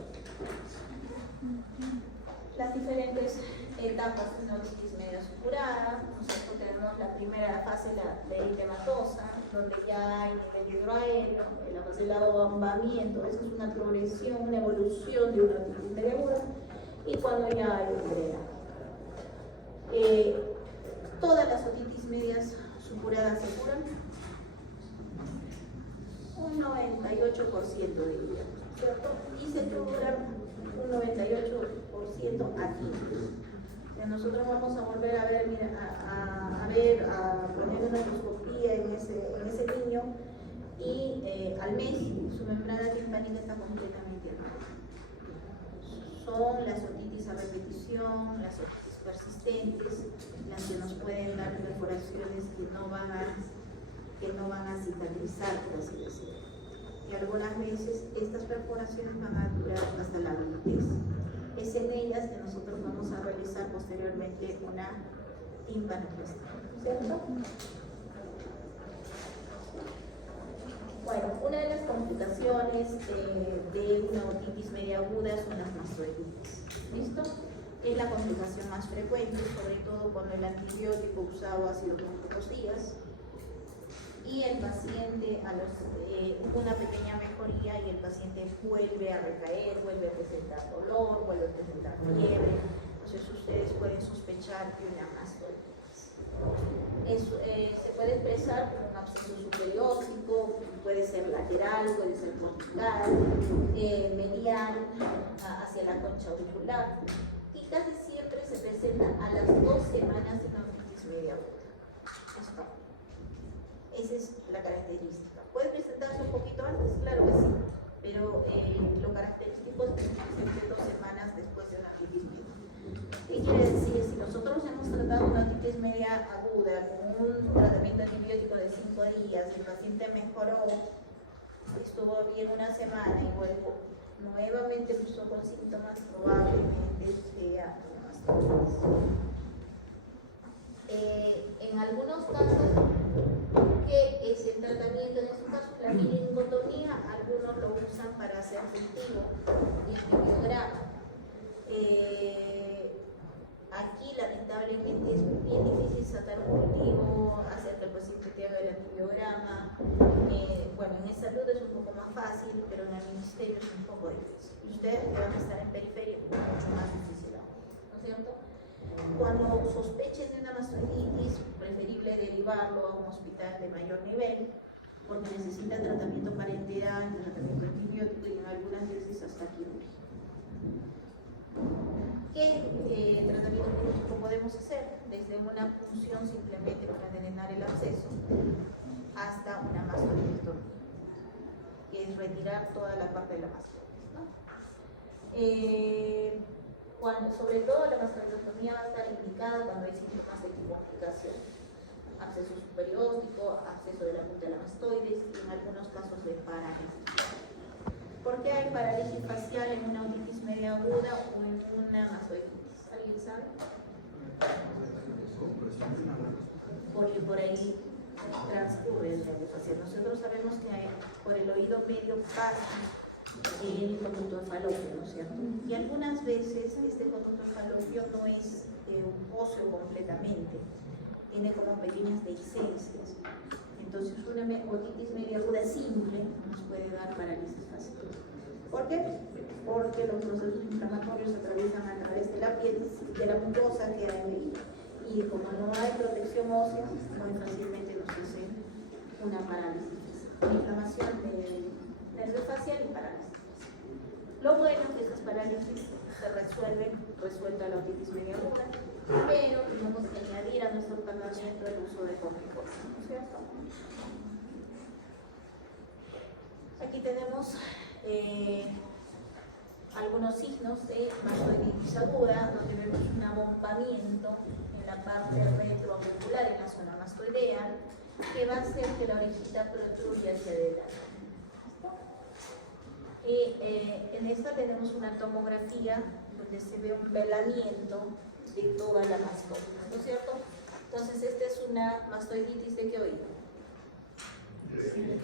Las diferentes etapas de una otitis media supurada. Nosotros tenemos la primera fase, la eritematosa, donde ya hay nivel hidroaéreo, en la fase del abombamiento, eso es una progresión, una evolución de una otitis media aguda, y cuando ya hay un drenaje. Todas las otitis medias supuradas se curan, un 98% diría, ¿cierto? Y se curan un 98% aquí. Nosotros vamos a volver a ver, mira, a poner una endoscopía en ese niño, y al mes su membrana timpánica está completamente armada. Son las otitis a repetición, las otitis persistentes, las que nos pueden dar perforaciones que no van a cicatrizar, por así decirlo. Y algunas veces estas perforaciones van a durar hasta la adultez. Es en ellas que nosotros vamos a realizar posteriormente una timpanoplastia, ¿cierto? Bueno, una de las complicaciones de una otitis media aguda son las mastoiditis. ¿Listo? Es la complicación más frecuente, sobre todo cuando el antibiótico usado ha sido por pocos días y el paciente hubo una pequeña mejoría y el paciente vuelve a recaer, vuelve a presentar dolor, vuelve a presentar fiebre. Entonces ustedes pueden sospechar de una mastoiditis. Se puede expresar como un absceso superiótico, puede ser lateral, puede ser cortical, medial, hacia la concha auricular, y casi siempre se presenta a las 2 semanas de una otitis media aguda. Esa es la característica. ¿Puede presentarse un poquito antes? Claro que sí, pero lo característico es que se presente 2 semanas después de una otitis media. ¿Qué quiere decir? Si nosotros hemos tratado una otitis media aguda con un tratamiento antibiótico de 5 días, el paciente mejoró, estuvo bien una semana y luego nuevamente empezó con síntomas, probablemente sea una mastoiditis. En algunos casos, que es el tratamiento, en este caso la ginecotomía, algunos lo usan para hacer cultivo y antibiograma. Aquí lamentablemente es bien difícil sacar un cultivo, hacer que el paciente te haga el antibiograma. Bueno, en salud es un poco más fácil, pero en el ministerio es un poco difícil. Y ustedes que van a estar en periferia es mucho más difícil aún, ¿no es cierto? Cuando sospechen de una mastoiditis, preferible derivarlo a un hospital de mayor nivel, porque necesita tratamiento parenteral, tratamiento antibiótico y en algunas veces hasta quirúrgico. ¿Qué tratamiento quirúrgico podemos hacer? Desde una punción simplemente para drenar el absceso hasta una mastoidectomía, que es retirar toda la parte de la mastoides, ¿no? Sobre todo la mastoidectomía va a estar indicada cuando hay síntomas de complicación, absceso superiótico, absceso de la punta de la mastoides y en algunos casos de parálisis. ¿Por qué hay parálisis facial en una otitis media aguda o en una mastoiditis? ¿Alguien sabe? Porque por ahí transcurre el nervio facial. Nosotros sabemos que por el oído medio pasa el conducto falopio, ¿no es cierto? Y algunas veces este conducto falopio no es un óseo completamente, tiene como pequeñas dehiscencias. Entonces una otitis media aguda simple nos puede dar parálisis facial. ¿Por qué? Porque los procesos inflamatorios atraviesan a través de la piel, de la mucosa que hay ahí, y como no hay protección ósea, muy fácilmente nos hace una parálisis, una inflamación del nervio facial y parálisis. Lo bueno es que estas parálisis se resuelta la otitis media aguda, pero tenemos que añadir a nuestro tratamiento el uso de corticoides, ¿no es cierto? Aquí tenemos algunos signos de mastoiditis aguda, donde vemos un abombamiento en la parte retroauricular, en la zona mastoidea, que va a hacer que la orejita protruya hacia adelante. Y en esta tenemos una tomografía donde se ve un velamiento de toda la mastoide, ¿no es cierto? Entonces, esta es una mastoiditis ¿de qué oído?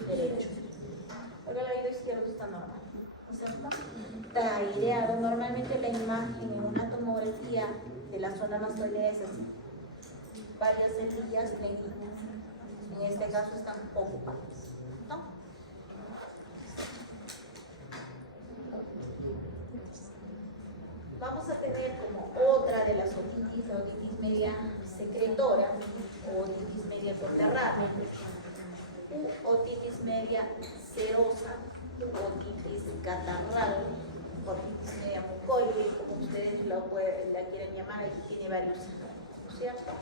Derecho. Ahora el oído izquierdo está normal, ¿no es cierto? Está aireado. Normalmente la imagen en una tomografía de la zona mastoidea es así. Varias semillas plenitas. En este caso están ocupadas, ¿no? Vamos a tener como otra de las otitis, la otitis media secretora o otitis media conterrada, otitis media serosa, otitis catarral, otitis media mucoide, como ustedes la quieren llamar, aquí tiene varios signos, ¿cierto?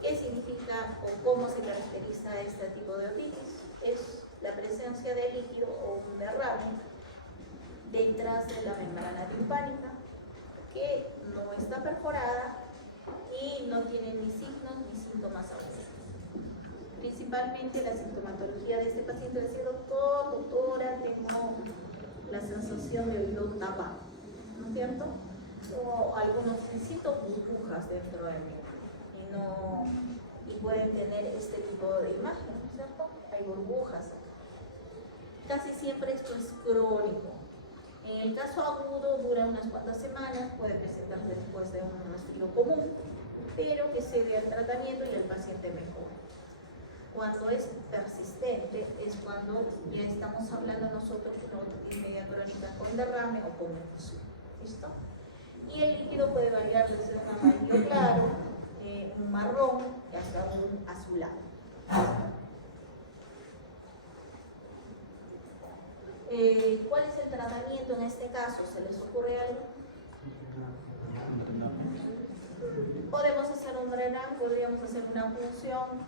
¿Qué significa o cómo se caracteriza este tipo de otitis? Es la presencia de líquido o un derrame detrás de la membrana timpánica que no está perforada y no tiene ni signos ni síntomas agudos. Principalmente la sintomatología de este paciente decía: doctora, tengo la sensación de oído tapado, ¿no es cierto? o algunos necesitan burbujas dentro de mí y pueden tener este tipo de imagen, ¿no es cierto? Hay burbujas acá. Casi siempre esto es crónico. En el caso agudo dura unas cuantas semanas, puede presentarse después de un resfrío común, pero que se dé al tratamiento y el paciente mejora. Cuando es persistente es cuando ya estamos hablando nosotros de una otitis media crónica con derrame o con infusión. ¿Listo? Y el líquido puede variar desde un amarillo claro, un marrón y hasta un azulado. ¿Cuál es el tratamiento en este caso? ¿Se les ocurre algo? Podemos hacer un drenaje, podríamos hacer una punción,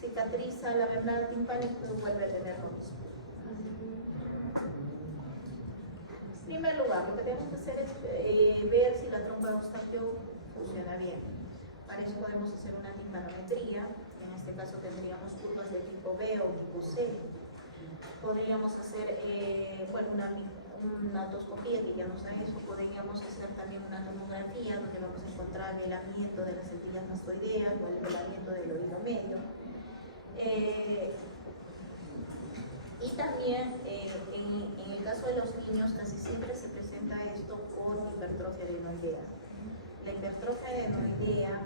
cicatriza la membrana timpánica y vuelve a tener lo mismo. En primer lugar, lo que tenemos que hacer es ver si la trompa de Eustaquio funciona bien. Para eso podemos hacer una timpanometría, en este caso tendríamos curvas de tipo B o tipo C. Podríamos hacer una otoscopía, que ya no sabe eso. Podríamos hacer también una tomografía, donde vamos a encontrar el velamiento de las centellas mastoideas o el velamiento del oído medio. Y también en el caso de los niños casi siempre se presenta esto con hipertrofia adenoidea. La hipertrofia adenoidea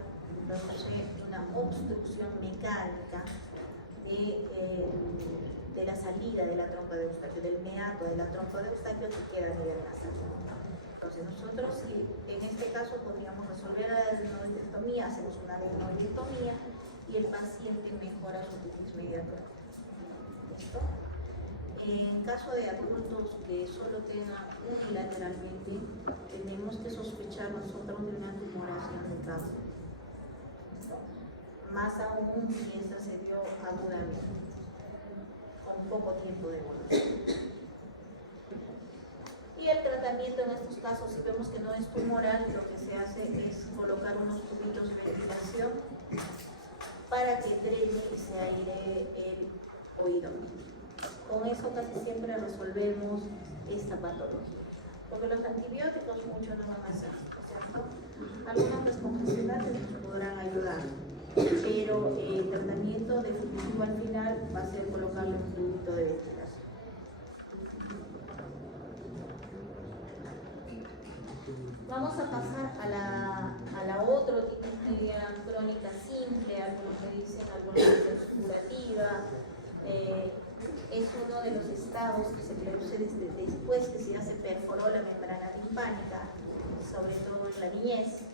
produce una obstrucción mecánica de la salida de la trompa de Eustaquio, del meato de la trompa de Eustaquio que queda a nivel nasal. Entonces nosotros, si en este caso podríamos resolver la adenoidectomía, hacemos una adenoidectomía y el paciente mejora su otitis media crónica. ¿Listo? En caso de adultos que solo tengan unilateralmente, tenemos que sospechar nosotros de una tumoración de causa. Más aún si esta se dio agudamente, con poco tiempo de evolución. Y el tratamiento en estos casos, si vemos que no es tumoral, lo que se hace es colocar unos tubitos de ventilación para que drene y se aire el oído. Con eso casi siempre resolvemos esta patología. Porque los antibióticos muchos no van a hacer, ¿cierto? Algunos descongestionantes nos podrán ayudar, pero el tratamiento definitivo al final va a ser colocarle un tubito de ventilación. Vamos a pasar a la otra otitis media crónica simple, algunos me dicen, algunos dicen curativa. Es uno de los estados que se produce después que ya se perforó la membrana timpánica, sobre todo en la niñez,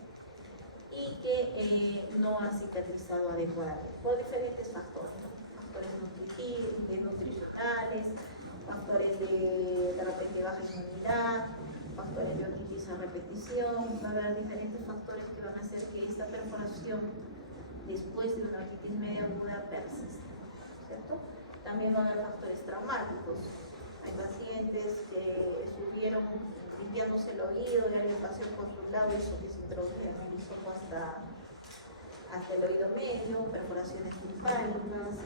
y que no ha cicatrizado adecuadamente por diferentes factores, ¿no? Factores nutricionales, factores de repente baja inmunidad, factores de otitis a repetición. Va a haber diferentes factores que van a hacer que esta perforación después de una otitis media aguda persista, ¿cierto? También van a haber factores traumáticos. Hay pacientes que estuvieron limpiándose el oído y alguien pasó por su lado y eso que se introdujeron el hisopo hasta el oído medio, perforaciones timpánicas,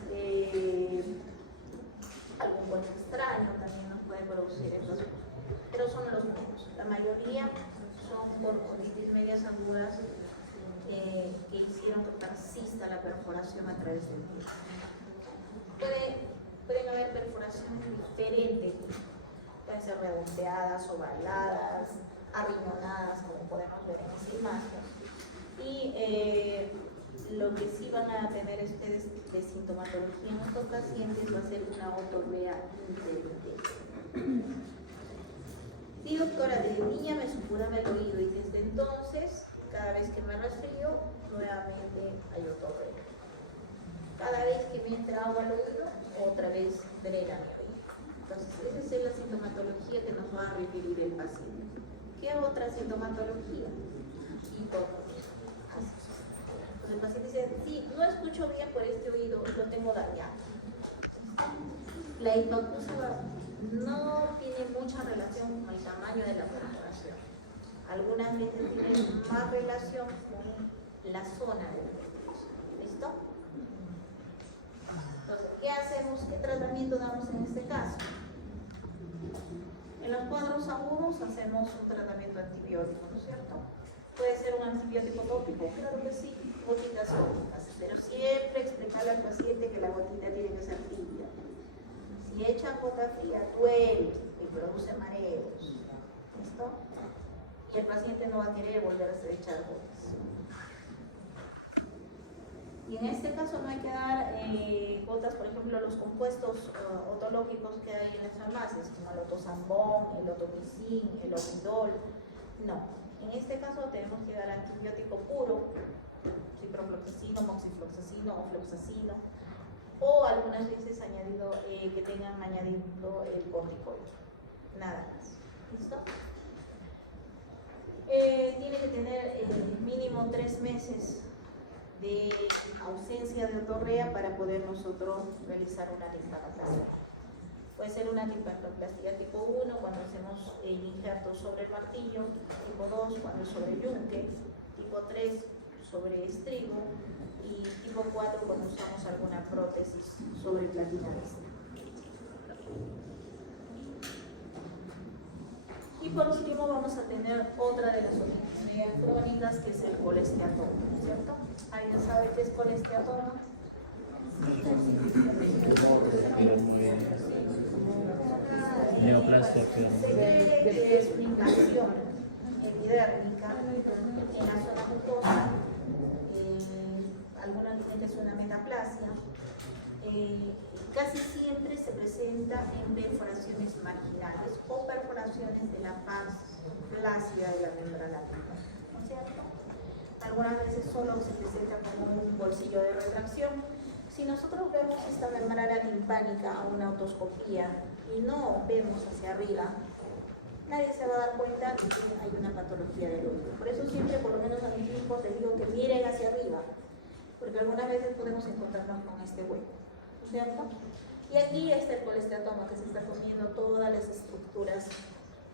algún golpe extraño también nos puede producir esas cosas. Pero son los menos. La mayoría son por otitis medias agudas que hicieron que persista la perforación a través del tiempo. Pueden haber perforaciones diferentes, pueden ser redondeadas, ovaladas, arrimonadas, como podemos ver en esta imagen. Y lo que sí van a tener ustedes de sintomatología en estos pacientes va a ser una otorrea intermitente. Sí, doctora, desde niña me supuraba el oído y desde entonces, cada vez que me resfrío, nuevamente hay otorrea. Cada vez que me entra agua al oído, otra vez drena mi oído. Entonces, esa es la sintomatología que nos va a referir el paciente. ¿Qué otra sintomatología? Hipoacusia. Entonces, el paciente dice, sí, no escucho bien por este oído, lo tengo dañado. La hipoacusia no tiene mucha relación con el tamaño de la perforación. Algunas veces tiene más relación con la zona de la perforación. ¿Listo? Entonces, ¿qué hacemos? ¿Qué tratamiento damos en este caso? En los cuadros agudos hacemos un tratamiento antibiótico, ¿no es es cierto? Puede ser un antibiótico tópico, claro que sí, gotitas tópicas, pero siempre explicarle al paciente que la gotita tiene que ser tibia. Si echan gota fría, duele y produce mareos, ¿listo? Y el paciente no va a querer volverse a echar gotas. Y en este caso no hay que dar gotas, por ejemplo, los compuestos otológicos que hay en las farmacias, como el otosambón, el otomicin, el opidol. No, en este caso tenemos que dar antibiótico puro, ciprofloxacino, moxifloxacino o floxacino, o algunas veces añadido, que tengan añadido el corticoide, nada más. ¿Listo? Tiene que tener mínimo 3 meses de ausencia de otorrea para poder nosotros realizar una timpanoplastia. Puede ser una timpanoplastia tipo 1 cuando hacemos el injerto sobre el martillo, tipo 2 cuando es sobre yunque, tipo 3 sobre estribo y tipo 4 cuando usamos alguna prótesis sobre platina vista. Y por último vamos a tener otra de las otitis crónicas, que es el colesteatoma, ¿cierto? ¿Alguien sabe qué es colesteatoma? Neoplasia. Se cree que es una invasión epidérmica en la zona mucosa, algunas dicen que es una metaplasia. Casi siempre se presenta en perforaciones marginales o perforaciones de la parte flácida de la membrana timpánica, ¿no es cierto? Algunas veces solo se presenta como un bolsillo de retracción. Si nosotros vemos esta membrana timpánica a una otoscopía y no vemos hacia arriba, nadie se va a dar cuenta que hay una patología del oído. Por eso siempre, por lo menos a mis hijos, les digo que miren hacia arriba, porque algunas veces podemos encontrarnos con este hueco, ¿cierto? Y aquí está el colesteatoma, que se está comiendo todas las estructuras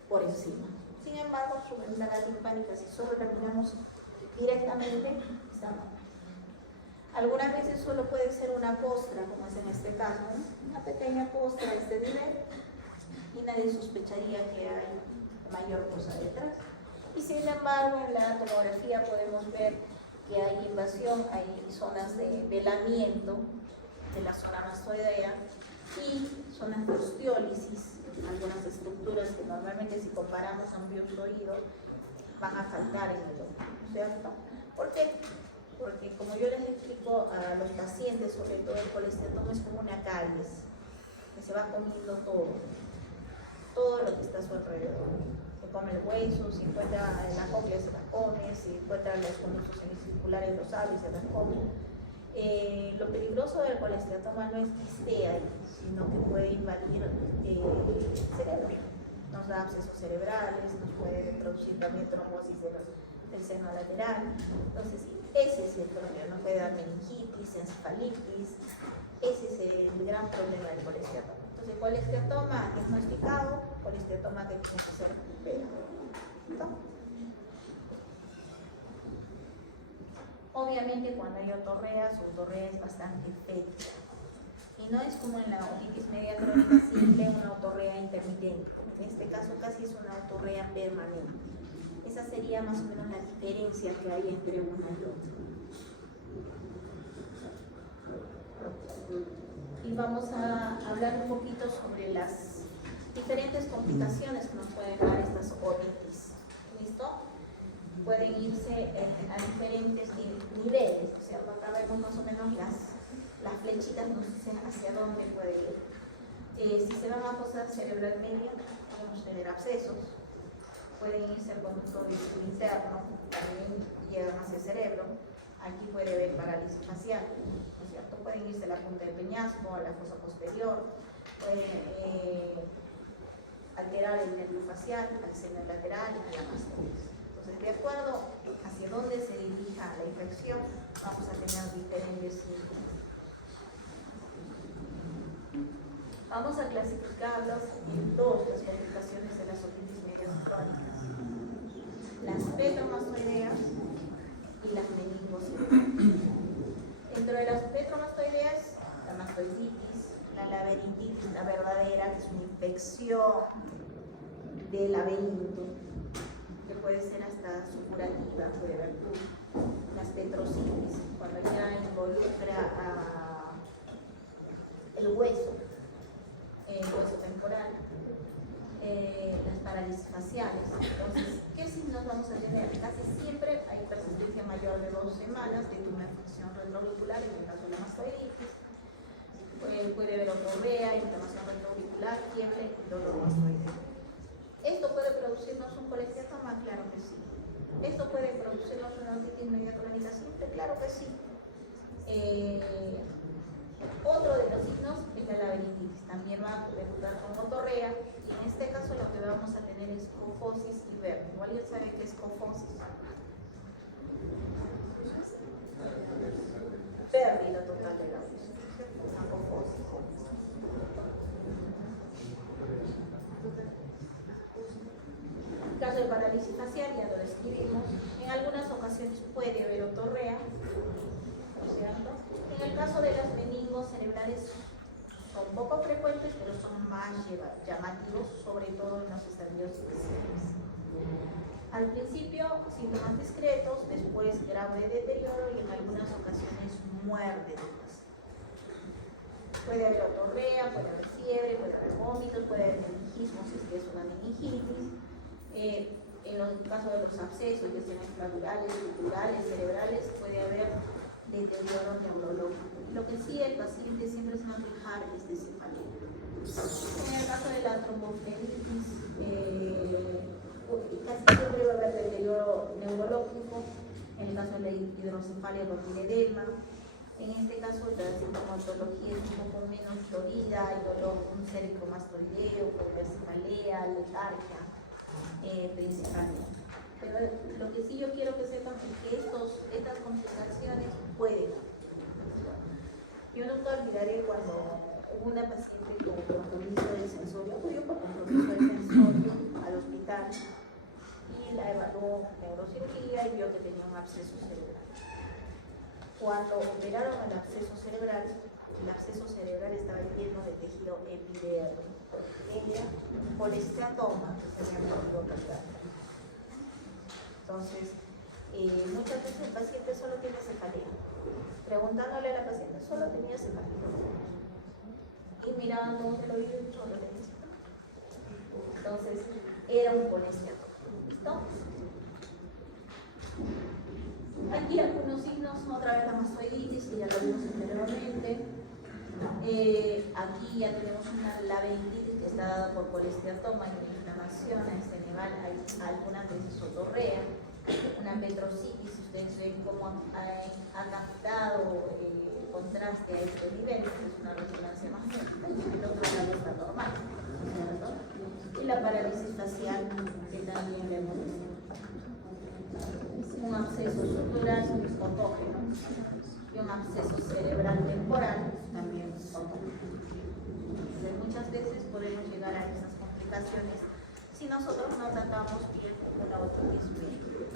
por encima. Sin embargo, su membrana timpánica, si solo la miramos directamente, está mal. Algunas veces solo puede ser una costra, como es en este caso, ¿no? Una pequeña costra de este nivel, y nadie sospecharía que hay mayor cosa detrás. Y sin embargo, en la tomografía podemos ver que hay invasión, hay zonas de velamiento de la zona mastoidea y zonas de osteólisis, algunas estructuras que normalmente, si comparamos ambos oídos, van a faltar en el ojo, ¿cierto? ¿Por qué? Porque como yo les explico a los pacientes, sobre todo el colesteatoma es como una caries, que se va comiendo todo lo que está a su alrededor. Se come el hueso, si encuentra la cóclea se la come, si encuentra los conductos semicirculares los abre y se las come. Lo peligroso del colesteatoma no es que esté ahí, sino que puede invadir el cerebro. Nos da abscesos cerebrales, nos puede producir también trombosis del seno lateral. Entonces, ese es el problema. Nos puede dar meningitis, encefalitis. Ese es el gran problema del colesteatoma. Entonces, colesteatoma diagnosticado, colesteatoma que tiene que ser recuperado. ¿Listo? Obviamente, cuando hay otorrea, su otorrea es bastante fétida. Y no es como en la otitis media crónica simple, una otorrea intermitente. En este caso casi es una otorrea permanente. Esa sería más o menos la diferencia que hay entre una y otra. Y vamos a hablar un poquito sobre las diferentes complicaciones que nos pueden dar estas otitis. ¿Listo? Pueden irse a diferentes niveles. O sea, acá vemos más o menos las flechitas nos dicen hacia dónde puede ir. Si se van a fosa cerebral media, podemos tener abscesos. Pueden irse al conducto visual interno, también llegan hacia el cerebro. Aquí puede haber parálisis facial, ¿no es cierto? Pueden irse a la punta del peñasco, a la fosa posterior, pueden alterar el nervio facial, al seno lateral y la mastoides. Entonces, de acuerdo hacia dónde se dirija la infección, vamos a tener diferentes síntomas. Vamos a clasificarlas en dos las complicaciones de las otitis medias crónicas: las petromastoideas y las meningocefalas. Dentro de las petromastoideas, la mastoiditis, la laberintitis, la verdadera, que es una infección del laberinto, que puede ser hasta supurativa, puede haber las petrositis, cuando ya involucra el hueso temporal, las parálisis faciales. Entonces, ¿qué signos vamos a tener? Casi siempre hay persistencia mayor de 2 semanas de tumefación retroauricular, en el caso de la mastoiditis. Puede haber ortorrea, inflamación retroauricular, fiebre y dolor mastoideo. ¿Esto puede producirnos un colesteatoma? Claro que sí. ¿Esto puede producirnos una otitis media crónica simple? Claro que sí. Otro de los signos es la laberintitis. También va a debutar con otorrea y en este caso lo que vamos a tener es cofosis y vértigo. ¿Alguien sabe qué es cofosis? Pérdida total de la luz. Una cofosis. En caso de parálisis facial, ya lo describimos. En algunas ocasiones puede haber otorrea, ¿no es cierto? En el caso de los meningos cerebrales son poco frecuentes, pero son más llamativos, sobre todo en los estadios iniciales. Al principio, síntomas discretos, después grave deterioro y en algunas ocasiones muerte del paciente. Puede haber otorrea, puede haber fiebre, puede haber vómitos, puede haber meningismo si es una meningitis. En el caso de los abscesos, que sean flaturales, culturales, cerebrales, puede haber deterioro neurológico. Lo que sí el paciente siempre se va a fijar es de cefalea. En el caso de la tromboflebosis, casi siempre va a haber deterioro neurológico. En el caso de la hidrocefalia con edema. En este caso la sintomatología es un poco menos dolida, hay dolor cérvico-mastoideo, cefalea, letargia, principalmente. Pero lo que sí yo quiero que sepan es que estas complicaciones pueden. Yo nunca olvidaré cuando una paciente con compromiso del sensorio, acudió por compromiso del sensorio al hospital y la evaluó neurocirugía y vio que tenía un absceso cerebral. Cuando operaron el absceso cerebral estaba lleno de tejido epidérmico. Ella, por este atoma, se había podido tratar. Entonces, muchas veces el paciente solo tiene cefalea. Preguntándole a la paciente, solo tenía cefalea. Y mirando el oído, solo tenía cefalea. Entonces, era un colesteatoma. ¿Listo? Aquí algunos signos, otra vez la mastoiditis, que ya lo vimos anteriormente. Aquí ya tenemos una laberintitis que está dada por colesteatoma y una inflamación a este nivel, hay algunas veces otorrea, una petrositis, ustedes ven cómo ha captado el contraste a este nivel, es una resonancia magnética, y el otro lado está normal, ¿cierto? Y la parálisis facial, que también vemos un absceso estructural autógeno y un absceso cerebral temporal también autógeno. Entonces, muchas veces podemos llegar a esas complicaciones si nosotros no tratamos bien una otitis media.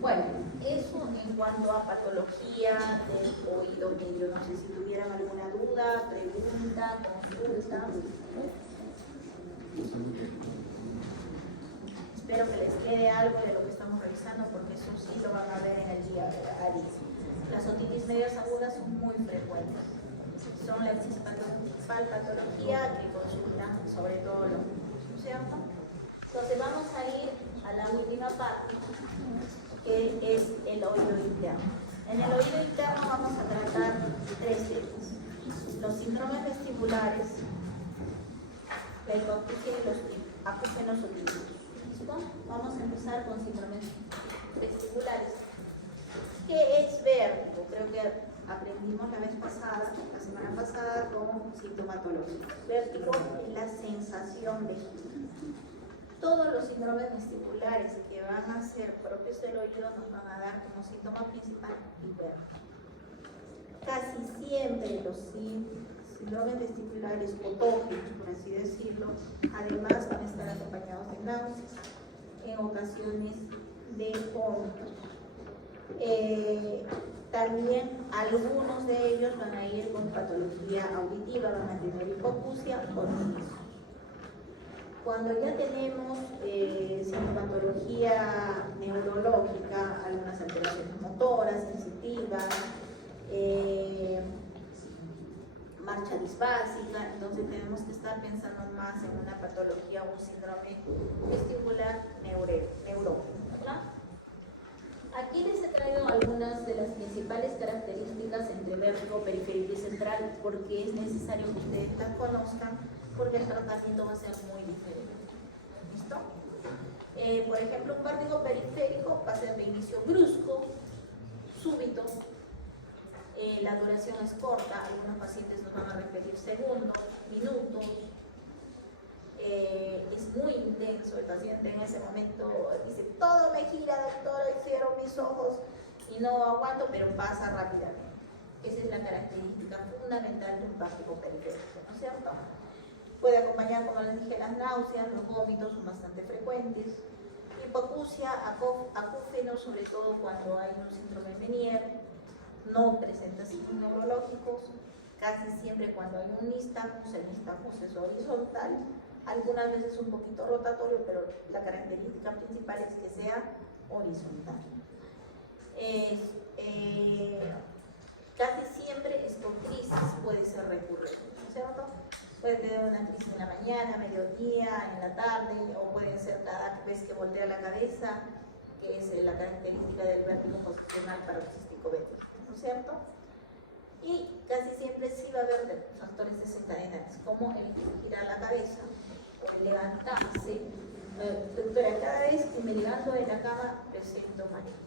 Bueno, eso en cuanto a patología del oído medio. No sé si tuvieran alguna duda, pregunta, consulta. Espero que les quede algo de lo que estamos revisando, porque eso sí lo van a ver en el día de la ARIS. Las otitis medias agudas son muy frecuentes. Son la principal patología que consultan sobre todo los niños, ¿cierto? Entonces vamos a ir a la última parte, que es el oído interno. En el oído interno vamos a tratar 3 temas: los síndromes vestibulares, la hipoacusia y los acúfenos otíticos. ¿Listo? Vamos a empezar con síndromes vestibulares. ¿Qué es vértigo? Creo que aprendimos la semana pasada, con sintomatología. Vértigo es la sensación de giro. Todos los síndromes vestibulares que van a ser propios del oído nos van a dar como síntoma principal el vértigo. Casi siempre los síndromes vestibulares otógenos, por así decirlo, además van a estar acompañados de náuseas, en ocasiones de vómitos. También algunos de ellos van a ir con patología auditiva, van a tener hipoacusia o tinnitus. Cuando ya tenemos sintomatología neurológica, algunas alteraciones motoras, sensitivas, marcha disbásica, entonces tenemos que estar pensando más en una patología o un síndrome vestibular neurógeno, ¿verdad? Aquí les he traído algunas de las principales características entre vértigo periférico y central, porque es necesario que ustedes las conozcan, porque el tratamiento va a ser muy diferente. ¿Listo? Por ejemplo, un vértigo periférico va a ser de inicio brusco, súbito, la duración es corta, algunos pacientes nos van a repetir segundos, minutos, es muy intenso, el paciente en ese momento dice, todo me gira, doctor, cierro mis ojos y no aguanto, pero pasa rápidamente. Esa es la característica fundamental de un vértigo periférico, ¿no es cierto? Puede acompañar, como les dije, las náuseas, los vómitos son bastante frecuentes, hipoacusia, acúfeno, sobre todo cuando hay un síndrome Meniere, no presenta signos neurológicos, casi siempre cuando hay un nistagmus, el nistagmus es horizontal, algunas veces un poquito rotatorio, pero la característica principal es que sea horizontal. Casi siempre es por crisis, puede ser recurrente, ¿no es cierto? Puede tener una crisis en la mañana, mediodía, en la tarde, o puede ser cada vez que voltea la cabeza, que es la característica del vértigo posicional paroxístico bético, ¿no es cierto? Y casi siempre sí va a haber factores desencadenantes, como el girar la cabeza o el levantarse. Doctora, cada vez que me levanto de la cama presento mareo.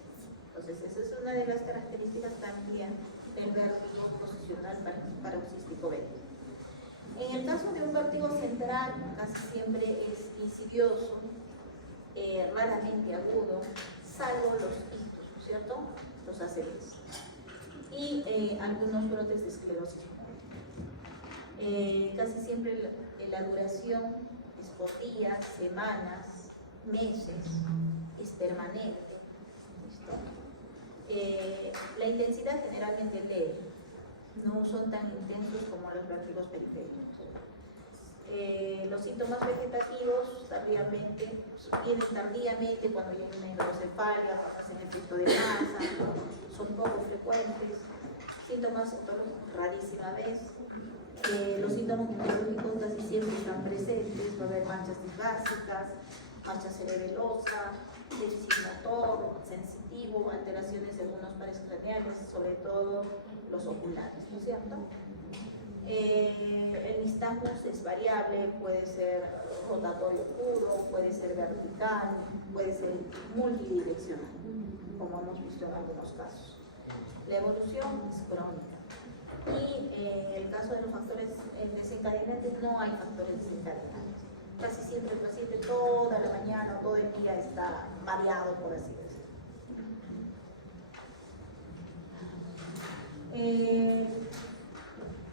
Entonces, esa es una de las características también del vértigo posicional paroxístico bético. En el caso de un vértigo central, casi siempre es insidioso, raramente agudo, salvo los ictus, ¿no es cierto? Los ACVs. Y algunos brotes de esclerosis múltiple. Casi siempre la duración es por días, semanas, meses, es permanente. ¿Listo? La intensidad generalmente leve, no son tan intensos como los vértigos periféricos. Los síntomas vegetativos vienen tardíamente cuando hay una hidrocefalia, cuando hacen efecto de masa, son poco frecuentes. Síntomas otológicos rarísima vez. Los síntomas neurológicos casi siempre están presentes, va a haber manchas disbásicas, mancha cerebelosa, déficit motor, sensitivo, alteraciones de algunos pares craneales, sobre todo los oculares, ¿no es cierto? El nistagmus es variable, puede ser rotatorio puro, puede ser vertical, puede ser multidireccional, como hemos visto en algunos casos. La evolución es crónica. Y en el caso de los factores desencadenantes, no hay factores desencadenantes. Casi siempre el paciente toda la mañana o todo el día está mareado, por así decirlo.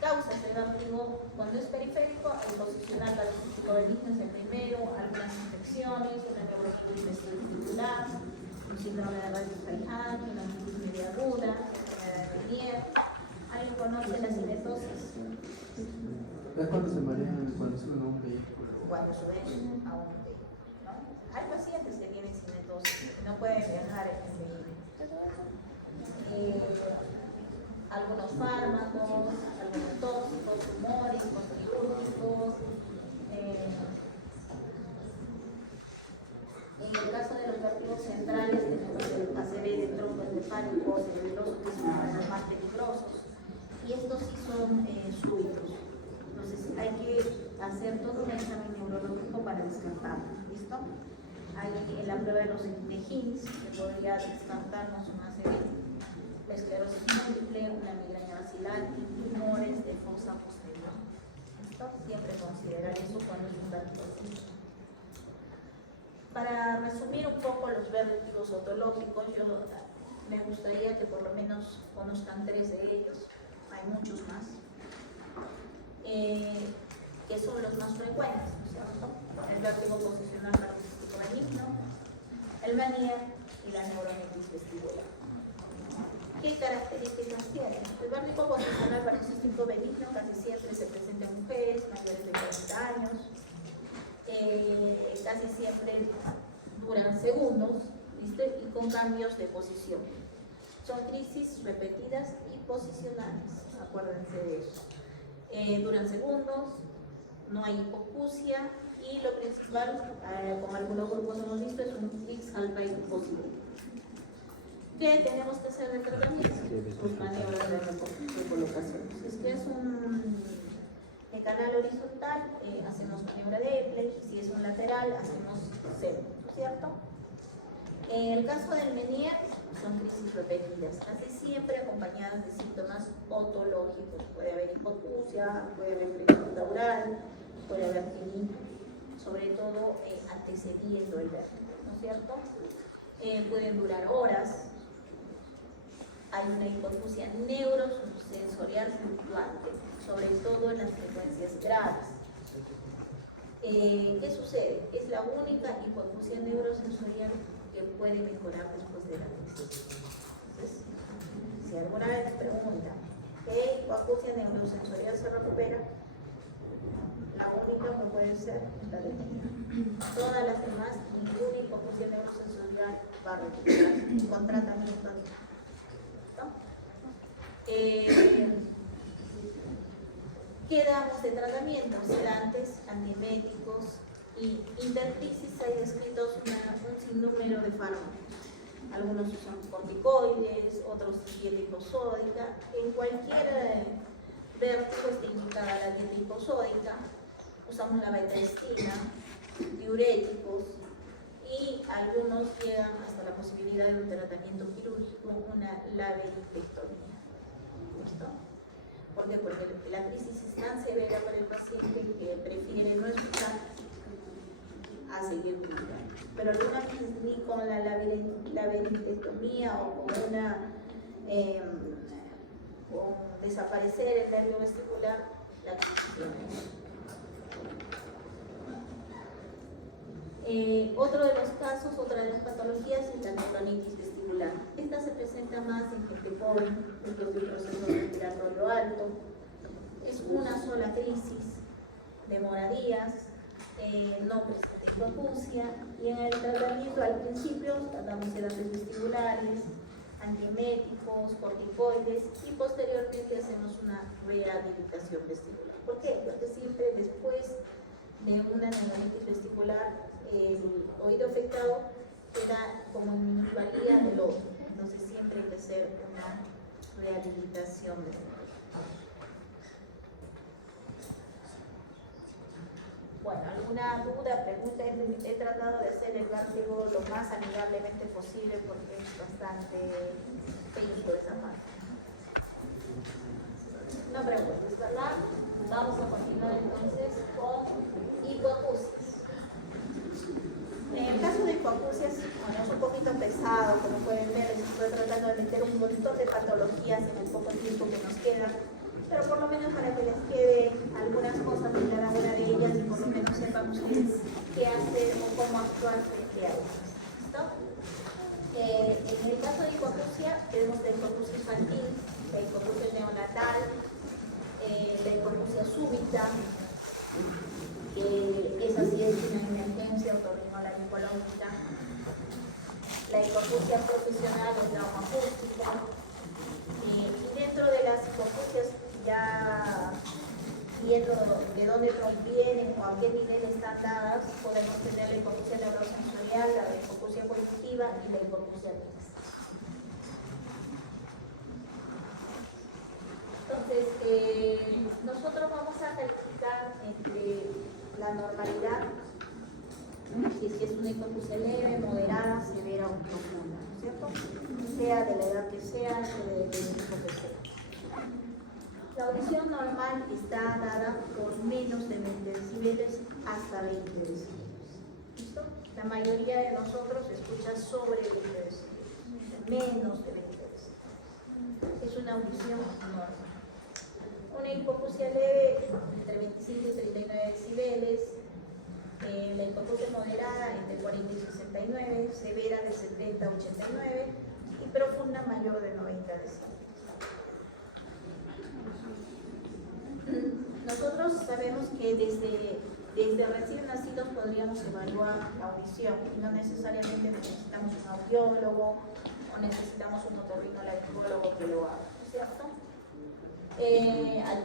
Causas de vértigo, cuando es periférico, el posicional paroxístico benigno es el primero, algunas infecciones, una neuronitis vestibular, un síndrome de Raynaud, una mitis media aguda, enfermedad de Meniere. ¿Alguien conoce la cinetosis? Es cuando se marean, cuando suben a un vehículo. Cuando suben a un vehículo, ¿no? Hay pacientes que tienen cinetosis, no pueden viajar en el vehículo. Algunos fármacos, algunos tóxicos, tumores, contributivos. En el caso de los vértigos centrales tenemos el ACV de tronco encefálico cerebeloso, que es uno de los más peligrosos, y estos sí son súbitos. Entonces hay que hacer todo un examen neurológico para descartarlo, ¿listo? Hay en la prueba de los Higgins que podría descartarnos un ACV, la esclerosis múltiple, una migraña vacilar y tumores de fosa posterior. ¿Listo? Siempre considerar eso cuando es un vértigo así. Para resumir un poco los vértigos otológicos, me gustaría que por lo menos conozcan 3 de ellos, hay muchos más, que son los más frecuentes, ¿no es cierto? El vértigo posicional paroxístico benigno, el Meniere y la neuronitis vestibular. ¿Qué características tiene? El vértigo posicional paroxístico benigno casi siempre se presenta en mujeres mayores de 40 años. casi siempre duran segundos, ¿viste? Y con cambios de posición. Son crisis repetidas y posicionales, acuérdense de eso. Duran segundos, no hay hipoacusia y lo principal, como algunos grupos hemos visto, es un fixed alpine posible. ¿Qué tenemos que hacer en el tratamiento? Pues maniobras de recolocación. Si es que es un canal horizontal, hacemos maniobra de Epley. Si es un lateral, hacemos cero, ¿cierto? En el caso del Meniere, son crisis repetidas, casi siempre acompañadas de síntomas otológicos. Puede haber hipoacusia, puede haber presión oral, puede haber tinnitus, sobre todo antecediendo el vértigo, ¿no es cierto? Pueden durar horas. Hay una hipoacusia neurosensorial fluctuante, sobre todo en las frecuencias graves. ¿Qué sucede? Es la única hipoacusia neurosensorial que puede mejorar después de la crisis. Entonces, si alguna vez pregunta ¿qué hipoacusia neurosensorial se recupera? La única que puede ser la de Meniere. Todas las demás, ninguna hipoacusia neurosensorial va a recuperar con tratamiento. ¿Qué damos de tratamiento? Sedantes, antieméticos y intercrisis hay descritos un sinnúmero de fármacos. Algunos usan corticoides, otros dieta hiposódica. En cualquier vértigo está indicada la dieta hiposódica. Usamos la betaestina, diuréticos y algunos llegan hasta la posibilidad de un tratamiento quirúrgico, una laberopectomía. ¿Listo? ¿Por qué? Porque la crisis es tan severa para el paciente que prefiere no escuchar a seguir viviendo. Pero algunas veces ni con la laberopectomía o con con desaparecer el nervio vestibular, la crisis viene. Otro de los casos, otra de las patologías es la neuronitis vestibular. Esta se presenta más en gente joven, después de un proceso respiratorio alto. Es una sola crisis, demora días, no presenta hipoacusia y en el tratamiento al principio damos sedantes vestibulares, antieméticos, corticoides y posteriormente hacemos una rehabilitación vestibular. ¿Por qué? Porque siempre después de una neuronitis vestibular el oído afectado queda como en minusvalía del otro, entonces siempre hay que hacer una rehabilitación vestibular. Bueno, ¿alguna duda, pregunta? He tratado de hacer el vértigo lo más amigablemente posible porque es bastante feito esa parte. No preguntes, ¿verdad? Vamos a continuar entonces con hipoacusias. En el caso de hipoacusias, bueno, es un poquito pesado, como pueden ver, estoy tratando de meter un montón de patologías en el poco tiempo que nos queda, pero por lo menos para que les quede algunas cosas de cada una de ellas y por lo menos sepan ustedes qué hacer o cómo actuar frente a ellas. ¿Listo? En el caso de hipoacusia, tenemos la hipoacusia infantil, la hipoacusia neonatal, la hipoacusia súbita, esa sí es una emergencia otorrinolaringológica, la hipoacusia profesional o trauma acústico, y dentro de las hipoacusias ya viendo de dónde provienen o a qué nivel están dadas, podemos tener la hipoacusia neurosensorial, la hipoacusia cognitiva y la hipoacusia mixta. Entonces, nosotros vamos a calificar entre la normalidad, si es una hipoacusia leve, moderada, severa o profunda, ¿cierto? Sea de la edad que sea, del tipo que sea. La audición normal está dada por menos de 20 decibeles hasta 20 decibeles. ¿Listo? La mayoría de nosotros escucha sobre 20 decibeles, menos de 20 decibeles. Es una audición normal. Una hipoacusia leve entre 25 y 39 decibeles, la hipoacusia moderada entre 40 y 69, severa de 70 a 89 y profunda mayor de 90 decibeles. Nosotros sabemos que desde Desde recién nacidos podríamos evaluar la audición y no necesariamente necesitamos un audiólogo o necesitamos un otorrinolaringólogo que lo haga, ¿no es cierto? Al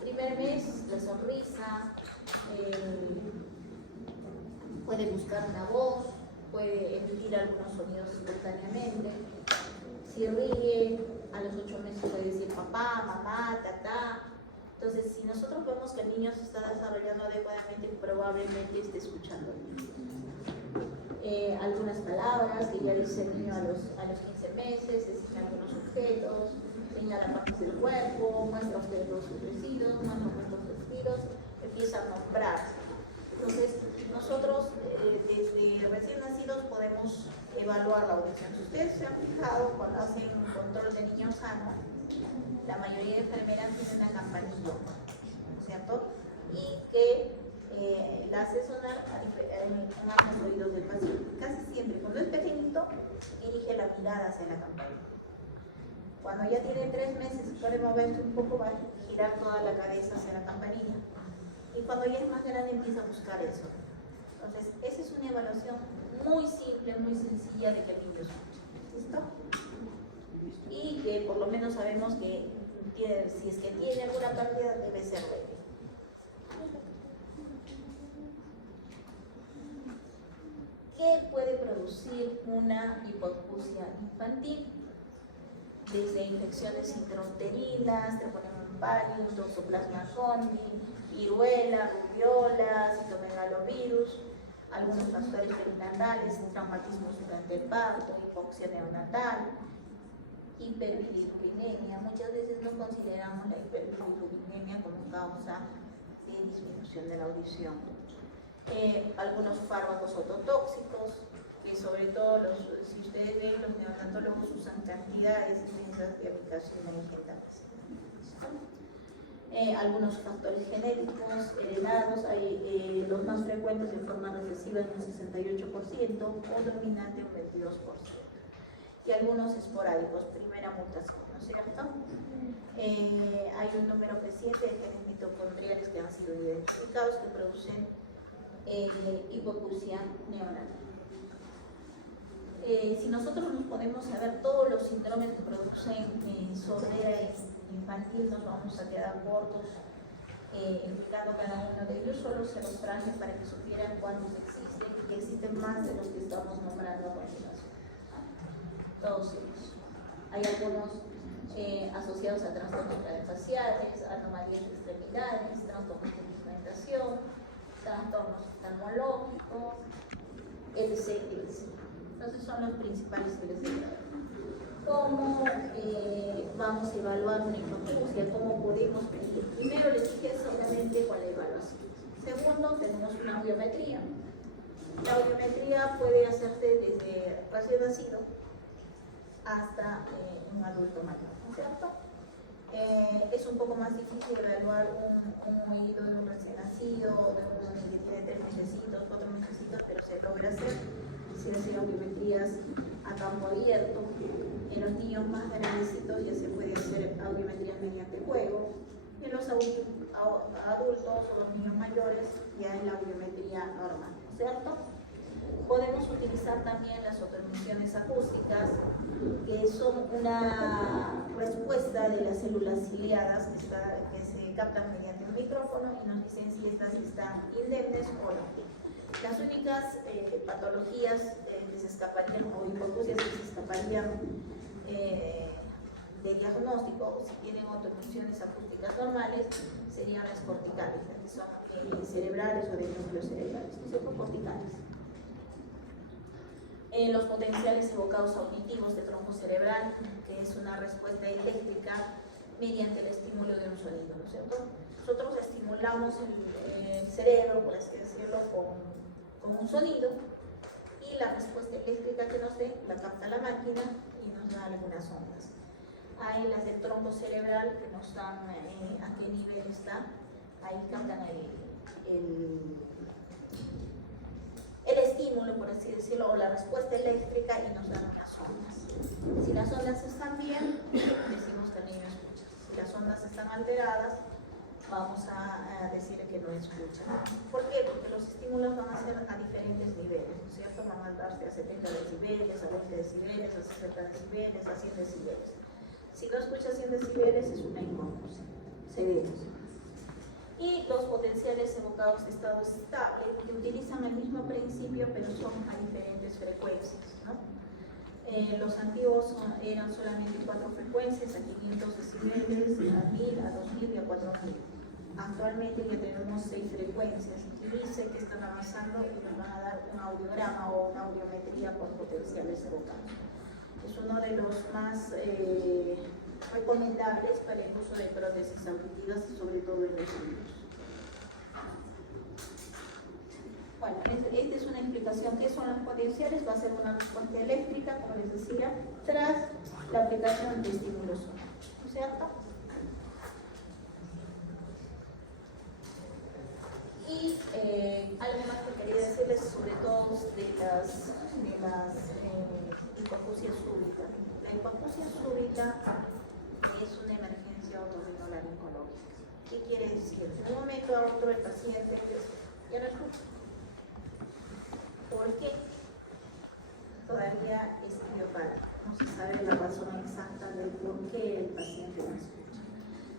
primer mes, la sonrisa, puede buscar una voz, puede emitir algunos sonidos espontáneamente. Si ríe, a los 8 meses puede decir papá, mamá, tatá. Entonces, si nosotros vemos que el niño se está desarrollando adecuadamente, probablemente esté escuchando algunas palabras que ya dice el niño a los 15 meses, designa algunos objetos, señala partes del cuerpo, muestra ustedes los crecidos, muestra los respirados, empieza a nombrar. Entonces, nosotros desde recién nacidos podemos evaluar la audición. Si ustedes se han fijado, cuando hacen un control de niño sano, la mayoría de enfermeras tienen una campanilla, ¿cierto? Y que la hace sonar en ambos oídos del paciente. Casi siempre, cuando es pequeñito, dirige la mirada hacia la campanilla. Cuando ya tiene 3 meses y puede moverse un poco, va a girar toda la cabeza hacia la campanilla. Y cuando ya es más grande, empieza a buscar el sonido. Entonces, esa es una evaluación muy simple, muy sencilla de que el niño escuche. ¿Listo? Y que por lo menos sabemos que si es que tiene alguna pérdida, debe ser leve. ¿Qué puede producir una hipoacusia infantil? Desde infecciones intrauterinas, treponema, toxoplasma gondii, viruela, rubiola, citomegalovirus, algunos factores perinatales, traumatismos durante el parto, hipoxia neonatal, hiperbilirubinemia. Muchas veces no consideramos la hiperbilirubinemia como causa de disminución de la audición. Algunos fármacos ototóxicos, que sobre todo, si ustedes ven, los neonatólogos usan cantidades inmensas de aplicación medicamental. Algunos factores genéticos heredados, hay los más frecuentes en forma recesiva en un 68% o dominante un 22%. Y algunos esporádicos, primera mutación, ¿no es cierto? Hay un número creciente de genes mitocondriales que han sido identificados que producen hipoacusia neonatal. Si nosotros nos ponemos a ver todos los síndromes que producen sordera infantil, nos vamos a quedar cortos explicando cada uno de ellos. Solo se los traje para que supieran cuántos existen y que existen más de los que estamos nombrando a continuación. Todos ellos. Hay algunos asociados a trastornos craneofaciales, anomalías de extremidades, trastornos de pigmentación, trastornos oftalmológicos, etc. Entonces son los principales que les he dado. ¿Cómo vamos a evaluar una hipoacusia? ¿Cómo podemos medir? Primero les dije solamente con la evaluación. Segundo, tenemos una audiometría. La audiometría puede hacerse desde recién nacido hasta un adulto mayor, ¿no es cierto? Es un poco más difícil evaluar un oído de un recién nacido, de un niño que tiene 3 mesecitos, 4 mesecitos, pero se logra hacer. Se hacen audiometrías a campo abierto. En los niños más grandecitos ya se puede hacer audiometría mediante juego. En los adultos o los niños mayores ya es la audiometría normal, ¿no es cierto? Podemos utilizar también las otoemisiones acústicas, que son una respuesta de las células ciliadas que se captan mediante un micrófono y nos dicen si estas están indemnes o no. Las únicas patologías que se escaparían o hipoacusias que se escaparían de diagnóstico, si tienen otoemisiones acústicas normales, serían las corticales, que son cerebrales o de núcleos cerebrales, que son corticales. Los potenciales evocados auditivos de tronco cerebral, que es una respuesta eléctrica mediante el estímulo de un sonido, ¿no es cierto? Nosotros estimulamos el cerebro, por así decirlo, con un sonido, y la respuesta eléctrica que nos dé la capta la máquina y nos da algunas ondas. Hay las del tronco cerebral que nos dan a qué nivel está, ahí captan el estímulo, por así decirlo, o la respuesta eléctrica y nos dan las ondas. Si las ondas están bien, decimos que el niño escucha. Si las ondas están alteradas, vamos a decir que no escucha. ¿Por qué? Porque los estímulos van a ser a diferentes niveles, ¿no es cierto? Van a darse a 70 decibeles, a 20 decibeles, a 60 decibeles, a 100 decibeles. Si no escucha 100 decibeles es una hipoacusia severa. Y los potenciales evocados de estado estable, que utilizan el mismo principio pero son a diferentes frecuencias, ¿no? Los antiguos eran solamente 4 frecuencias, a 500 decibeles, a 1000, a 2000 y a 4000. Actualmente ya tenemos 6 frecuencias y dice que están avanzando y nos van a dar un audiograma o una audiometría por potenciales evocados. Es uno de los más recomendables para el uso de prótesis auditivas y sobre todo en los niños. Bueno, esta es una explicación. ¿Qué son las potenciales? Va a ser una respuesta eléctrica, como les decía, tras la aplicación de estímulos sonoros, ¿no es cierto? Y algo más que quería decirles sobre todo de las hipoacusias súbitas. La hipoacusia súbita es una emergencia otorrinolaringológica. ¿Qué quiere decir? De un momento a otro el paciente ya no escucha. ¿Por qué? Todavía es idiopático. No se sabe la razón exacta de por qué el paciente no escucha.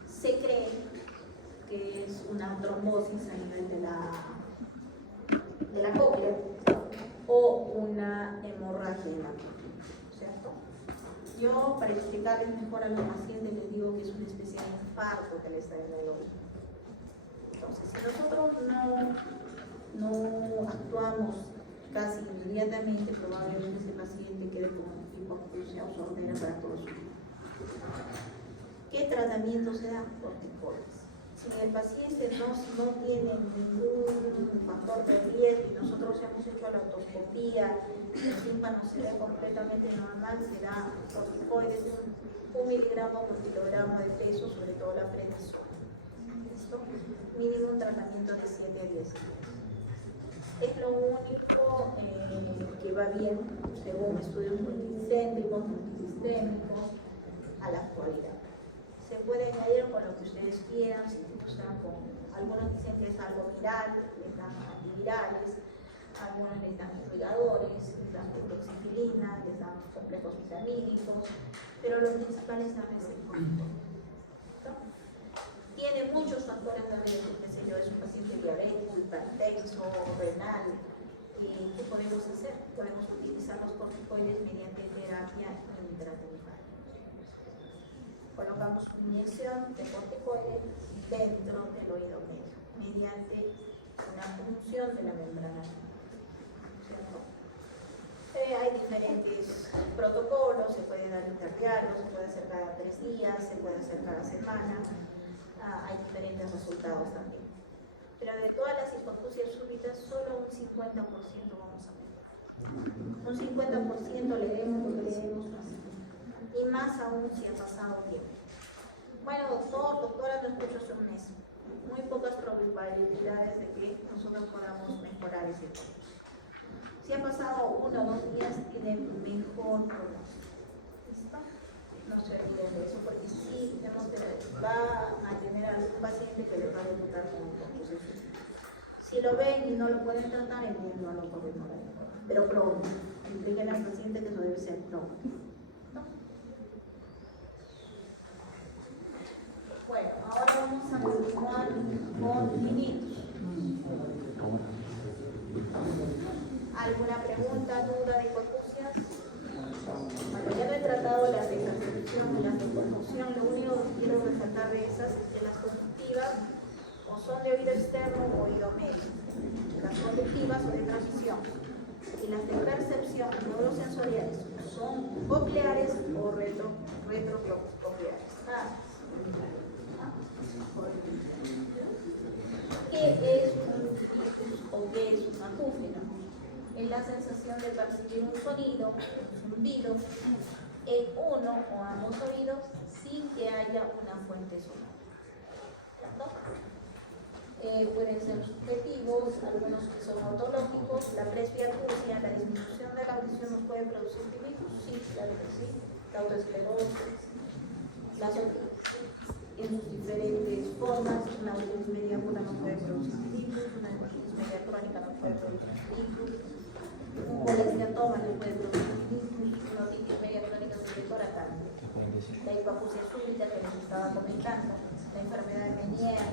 Se cree que es una trombosis a nivel de la cóclea o una hemorragia en la cóclea, ¿cierto? Yo, para explicarles mejor a los pacientes, les digo que es una especie de infarto que les da en el oído. Entonces, si nosotros no actuamos casi inmediatamente, probablemente ese paciente quede como hipoacusia o sordera para todo su vida. ¿Qué tratamiento se da? Corticoides. Si el paciente no tiene ningún factor de riesgo y nosotros hemos hecho la otoscopía y el tímpano se ve completamente normal, se da corticoides de 1 miligramo por kilogramo de peso, sobre todo la prednisona. ¿Listo? Mínimo un tratamiento de 7 a 10 días. Es lo único que va bien, según estudios multicéntricos, multisistémicos, a la actualidad. Se puede añadir con lo que ustedes quieran, si usan con, algunos dicen que es algo viral, les dan antivirales, algunos les dan irrigadores, les dan fluoxetilina, les dan complejos vitamínicos, pero lo principal es darles el corticoide. Tiene muchos factores de riesgo, qué sé yo, es un paciente diabético, hipertenso, renal. ¿Y qué podemos hacer? Podemos utilizar los corticoides mediante terapia intratemporal. Colocamos una inyección de corticoide dentro del oído medio, mediante una punción de la membrana. Hay diferentes protocolos, se puede dar interdiario, se puede hacer cada 3 días, se puede hacer cada semana. Hay diferentes resultados también. Pero de todas las hipoacusias súbitas, solo un 50% vamos a mejorar. Un 50% leeremos lo que leemos más. Y más aún si ha pasado tiempo. Bueno, doctora, no escucho hace un mes. Muy pocas probabilidades de que nosotros podamos mejorar ese punto. Si ha pasado 1 o 2 días, tiene mejor pronóstico. ¿Listo? No se olviden de eso, porque sí va a tener algún paciente que le va a debutar con hipoacusia súbita. Si lo ven y no lo pueden tratar, envíenlo a los corredores. Pero pronto. Expliquen al paciente que eso debe ser pronto. Bueno, ahora vamos a continuar con finitos. ¿Alguna pregunta, duda de hipoacusias? Bueno, ya no he tratado las de percepción y las de conmoción. Lo único que quiero resaltar de esas es que las conductivas o son de oído externo o oído medio. Las conductivas son de transmisión. Y las de percepción neurosensoriales son cocleares o retrococleares. ¿Qué es un tinnitus o qué es un acúfeno? Es la sensación de percibir un sonido, un zumbido, en uno o ambos oídos sin que haya una fuente sonora. Pueden ser subjetivos, algunos que son autológicos. La presbiacusia, la disminución de la audición nos puede producir tinnitus, sí, claro que sí, la autoesclerosis, la otitis. en sus diferentes formas. Una otitis media aguda no puede producir tinnitus, una otitis media crónica no puede producir tinnitus, un colesteatoma no puede producir tinnitus, una otitis media crónica secretora también. La hipoacusia súbita que les estaba comentando, la enfermedad de Meniere,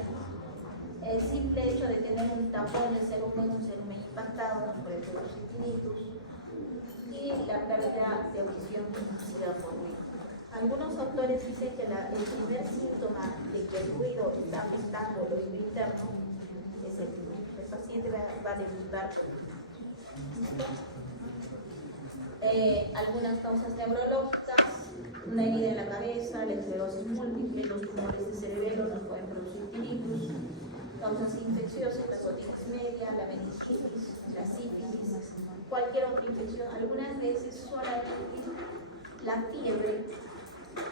el simple hecho de tener un tapón de cerumen, un cerumen impactado, no puede producir tinnitus, y la pérdida de audición inducida por ruido. Algunos autores dicen que el primer síntoma de que el ruido está afectando el oído interno es el tinnitus. El paciente va a debutar. Algunas causas neurológicas, una herida en la cabeza, la esclerosis múltiple, los tumores de cerebelo nos pueden producir tinnitus, causas infecciosas, la otitis media, la meningitis, la sífilis, cualquier otra infección. Algunas veces solamente la fiebre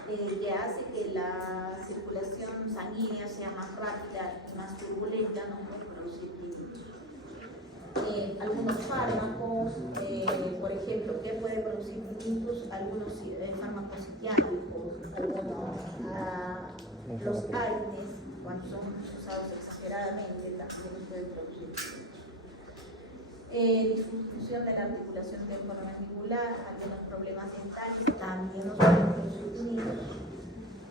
que hace que la circulación sanguínea sea más rápida y más turbulenta no puede producir tinnitus. Algunos fármacos, por ejemplo, ¿qué puede producir tinnitus? Algunos fármacos psiquiátricos, los AINES, cuando son usados exageradamente, también pueden producir tinnitus. Disfunción de la articulación temporomandibular, algunos problemas dentales también nos pueden producir tinnitus.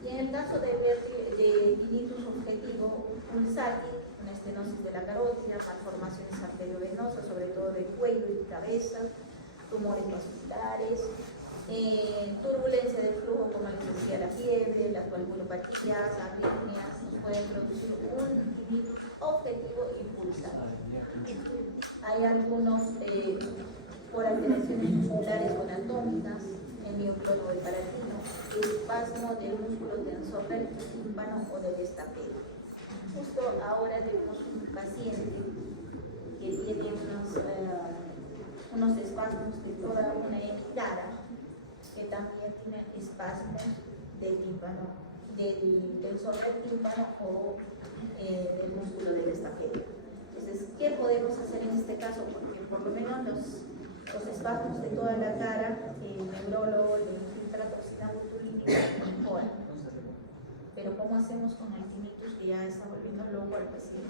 Y en el caso de tinnitus objetivo pulsátil, una estenosis de la carótida, malformaciones arteriovenosas, sobre todo de cuello y cabeza, tumores vasculares, turbulencia del flujo, como les decía, la fiebre, las valvulopatías, arritmias, nos pueden producir un tinnitus objetivo y pulsátil. Hay algunos por alteraciones musculares o anatómicas, el mioclono del palatino, espasmo del músculo tensor del tímpano o del estapedo. Justo ahora tenemos un paciente que tiene unos espasmos de toda una cara, que también tiene espasmos del tímpano, del tensor del tímpano o del músculo del estapedo. Entonces, ¿qué podemos hacer en este caso? Porque por lo menos los espasmos de toda la cara, el neurólogo le infiltra toxina botulínica y mejoran. Pero ¿cómo hacemos con el tinnitus que ya está volviendo loco al paciente?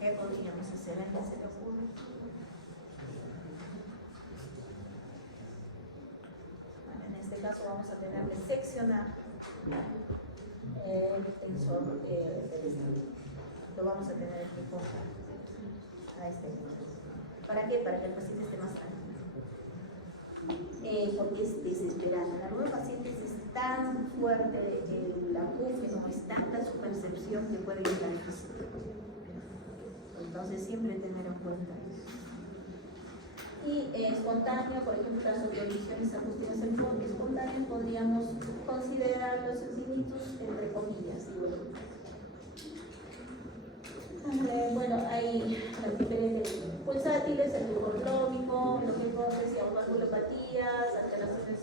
¿Qué podríamos hacer? ¿A quién se le ocurre? Bueno, en este caso vamos a tener que seccionar el tensor del estapedo. Lo vamos a tener que cortar a este nivel. ¿Para qué? Para que el paciente esté más tranquilo. Porque es desesperante. En algunos pacientes es tan fuerte el acúfeno, es tanta su percepción que puede llegar a difícil. Entonces siempre tener en cuenta eso. Y espontáneo, por ejemplo, las audiciones acústicas espontáneas podríamos considerar los tinnitus entre comillas. Bueno, hay las diferentes pulsátiles, el glucómico, lo que decíamos, valvulopatías, alteraciones,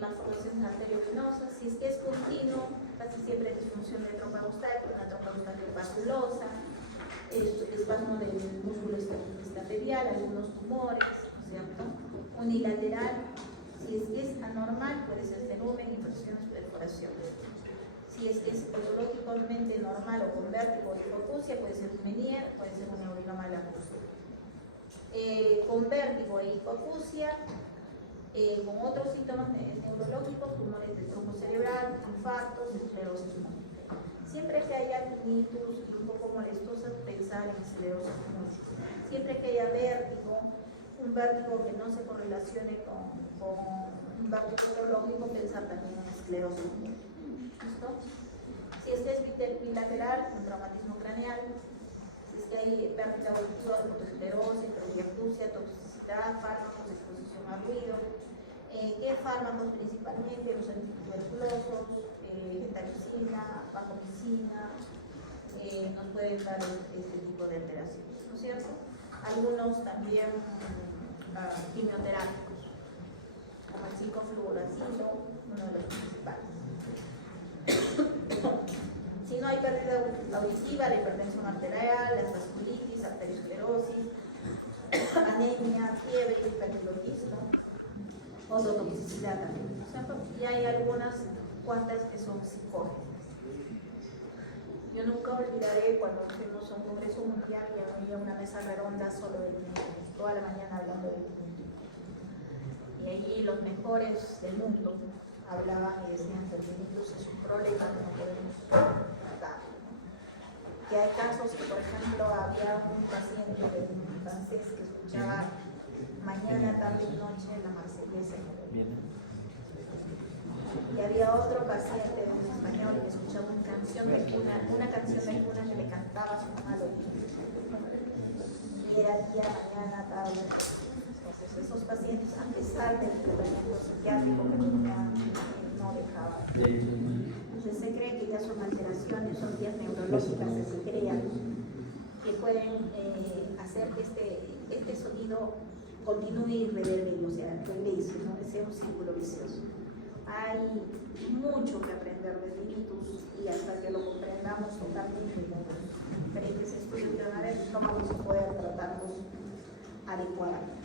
malformaciones arteriovenosas. Si es que es continuo, casi siempre disfunción de trompa eustática, una trompa eustática vasculosa, espasmo del músculo estapedial, algunos tumores, ¿no es cierto? Unilateral, si es que es anormal, puede ser cerumen, infecciones, perforaciones. Si es que es patológicamente normal o con vértigo o hipoacusia, puede ser un Meniere, puede ser un neurinoma lacuoso. Con vértigo e hipoacusia, con otros síntomas neurológicos, tumores del tronco cerebral, infartos, esclerosis múltiple. Siempre que haya tinnitus y un poco molestosa, pensar en esclerosis múltiple. Siempre que haya vértigo, un vértigo que no se correlacione con un vértigo neurológico, pensar también en esclerosis múltiple. ¿Listo? Si es que es bilateral, un traumatismo craneal, si es que hay pérdida auditiva, fotosclerosis, presbiacusia, toxicidad, fármacos, exposición al ruido. ¿Qué fármacos? Principalmente los antituberculosos, gentamicina, vancomicina, nos pueden dar este tipo de alteraciones, ¿no es cierto? Algunos también quimioterápicos, como el 5-fluoracilo, uno de los principales. Si no hay pérdida auditiva, la hipertensión arterial, la vasculitis, arteriosclerosis, anemia, fiebre, hipertiroidismo, ototoxicidad también, ¿no es cierto? Y hay algunas cuántas que son psicógenas. Yo nunca olvidaré cuando fuimos a un congreso mundial y había una mesa redonda solo de tinnitus, toda la mañana hablando de tinnitus. Y allí los mejores del mundo hablaban y decían que el tinnitus es un problema que no podemos tratar. Que hay casos que, por ejemplo, había un paciente francés que escuchaba mañana, tarde y noche la Marsellesa. Y había otro paciente, un español, que escuchaba una canción de cuna que le cantaba a su mamá al oído. Y era día, mañana, tarde. Entonces, esos pacientes, a pesar del tratamiento psiquiátrico que tenían, no dejaban. Entonces, se cree que ya son alteraciones, son vías neurológicas que se crean, que pueden hacer que este sonido continúe y reverbe, o sea, regrese, ¿no? Que sea un círculo vicioso. Hay mucho que aprender de tinnitus y hasta que lo comprendamos totalmente con los diferentes estudios que van a ver, no vamos a poder tratarlos adecuadamente.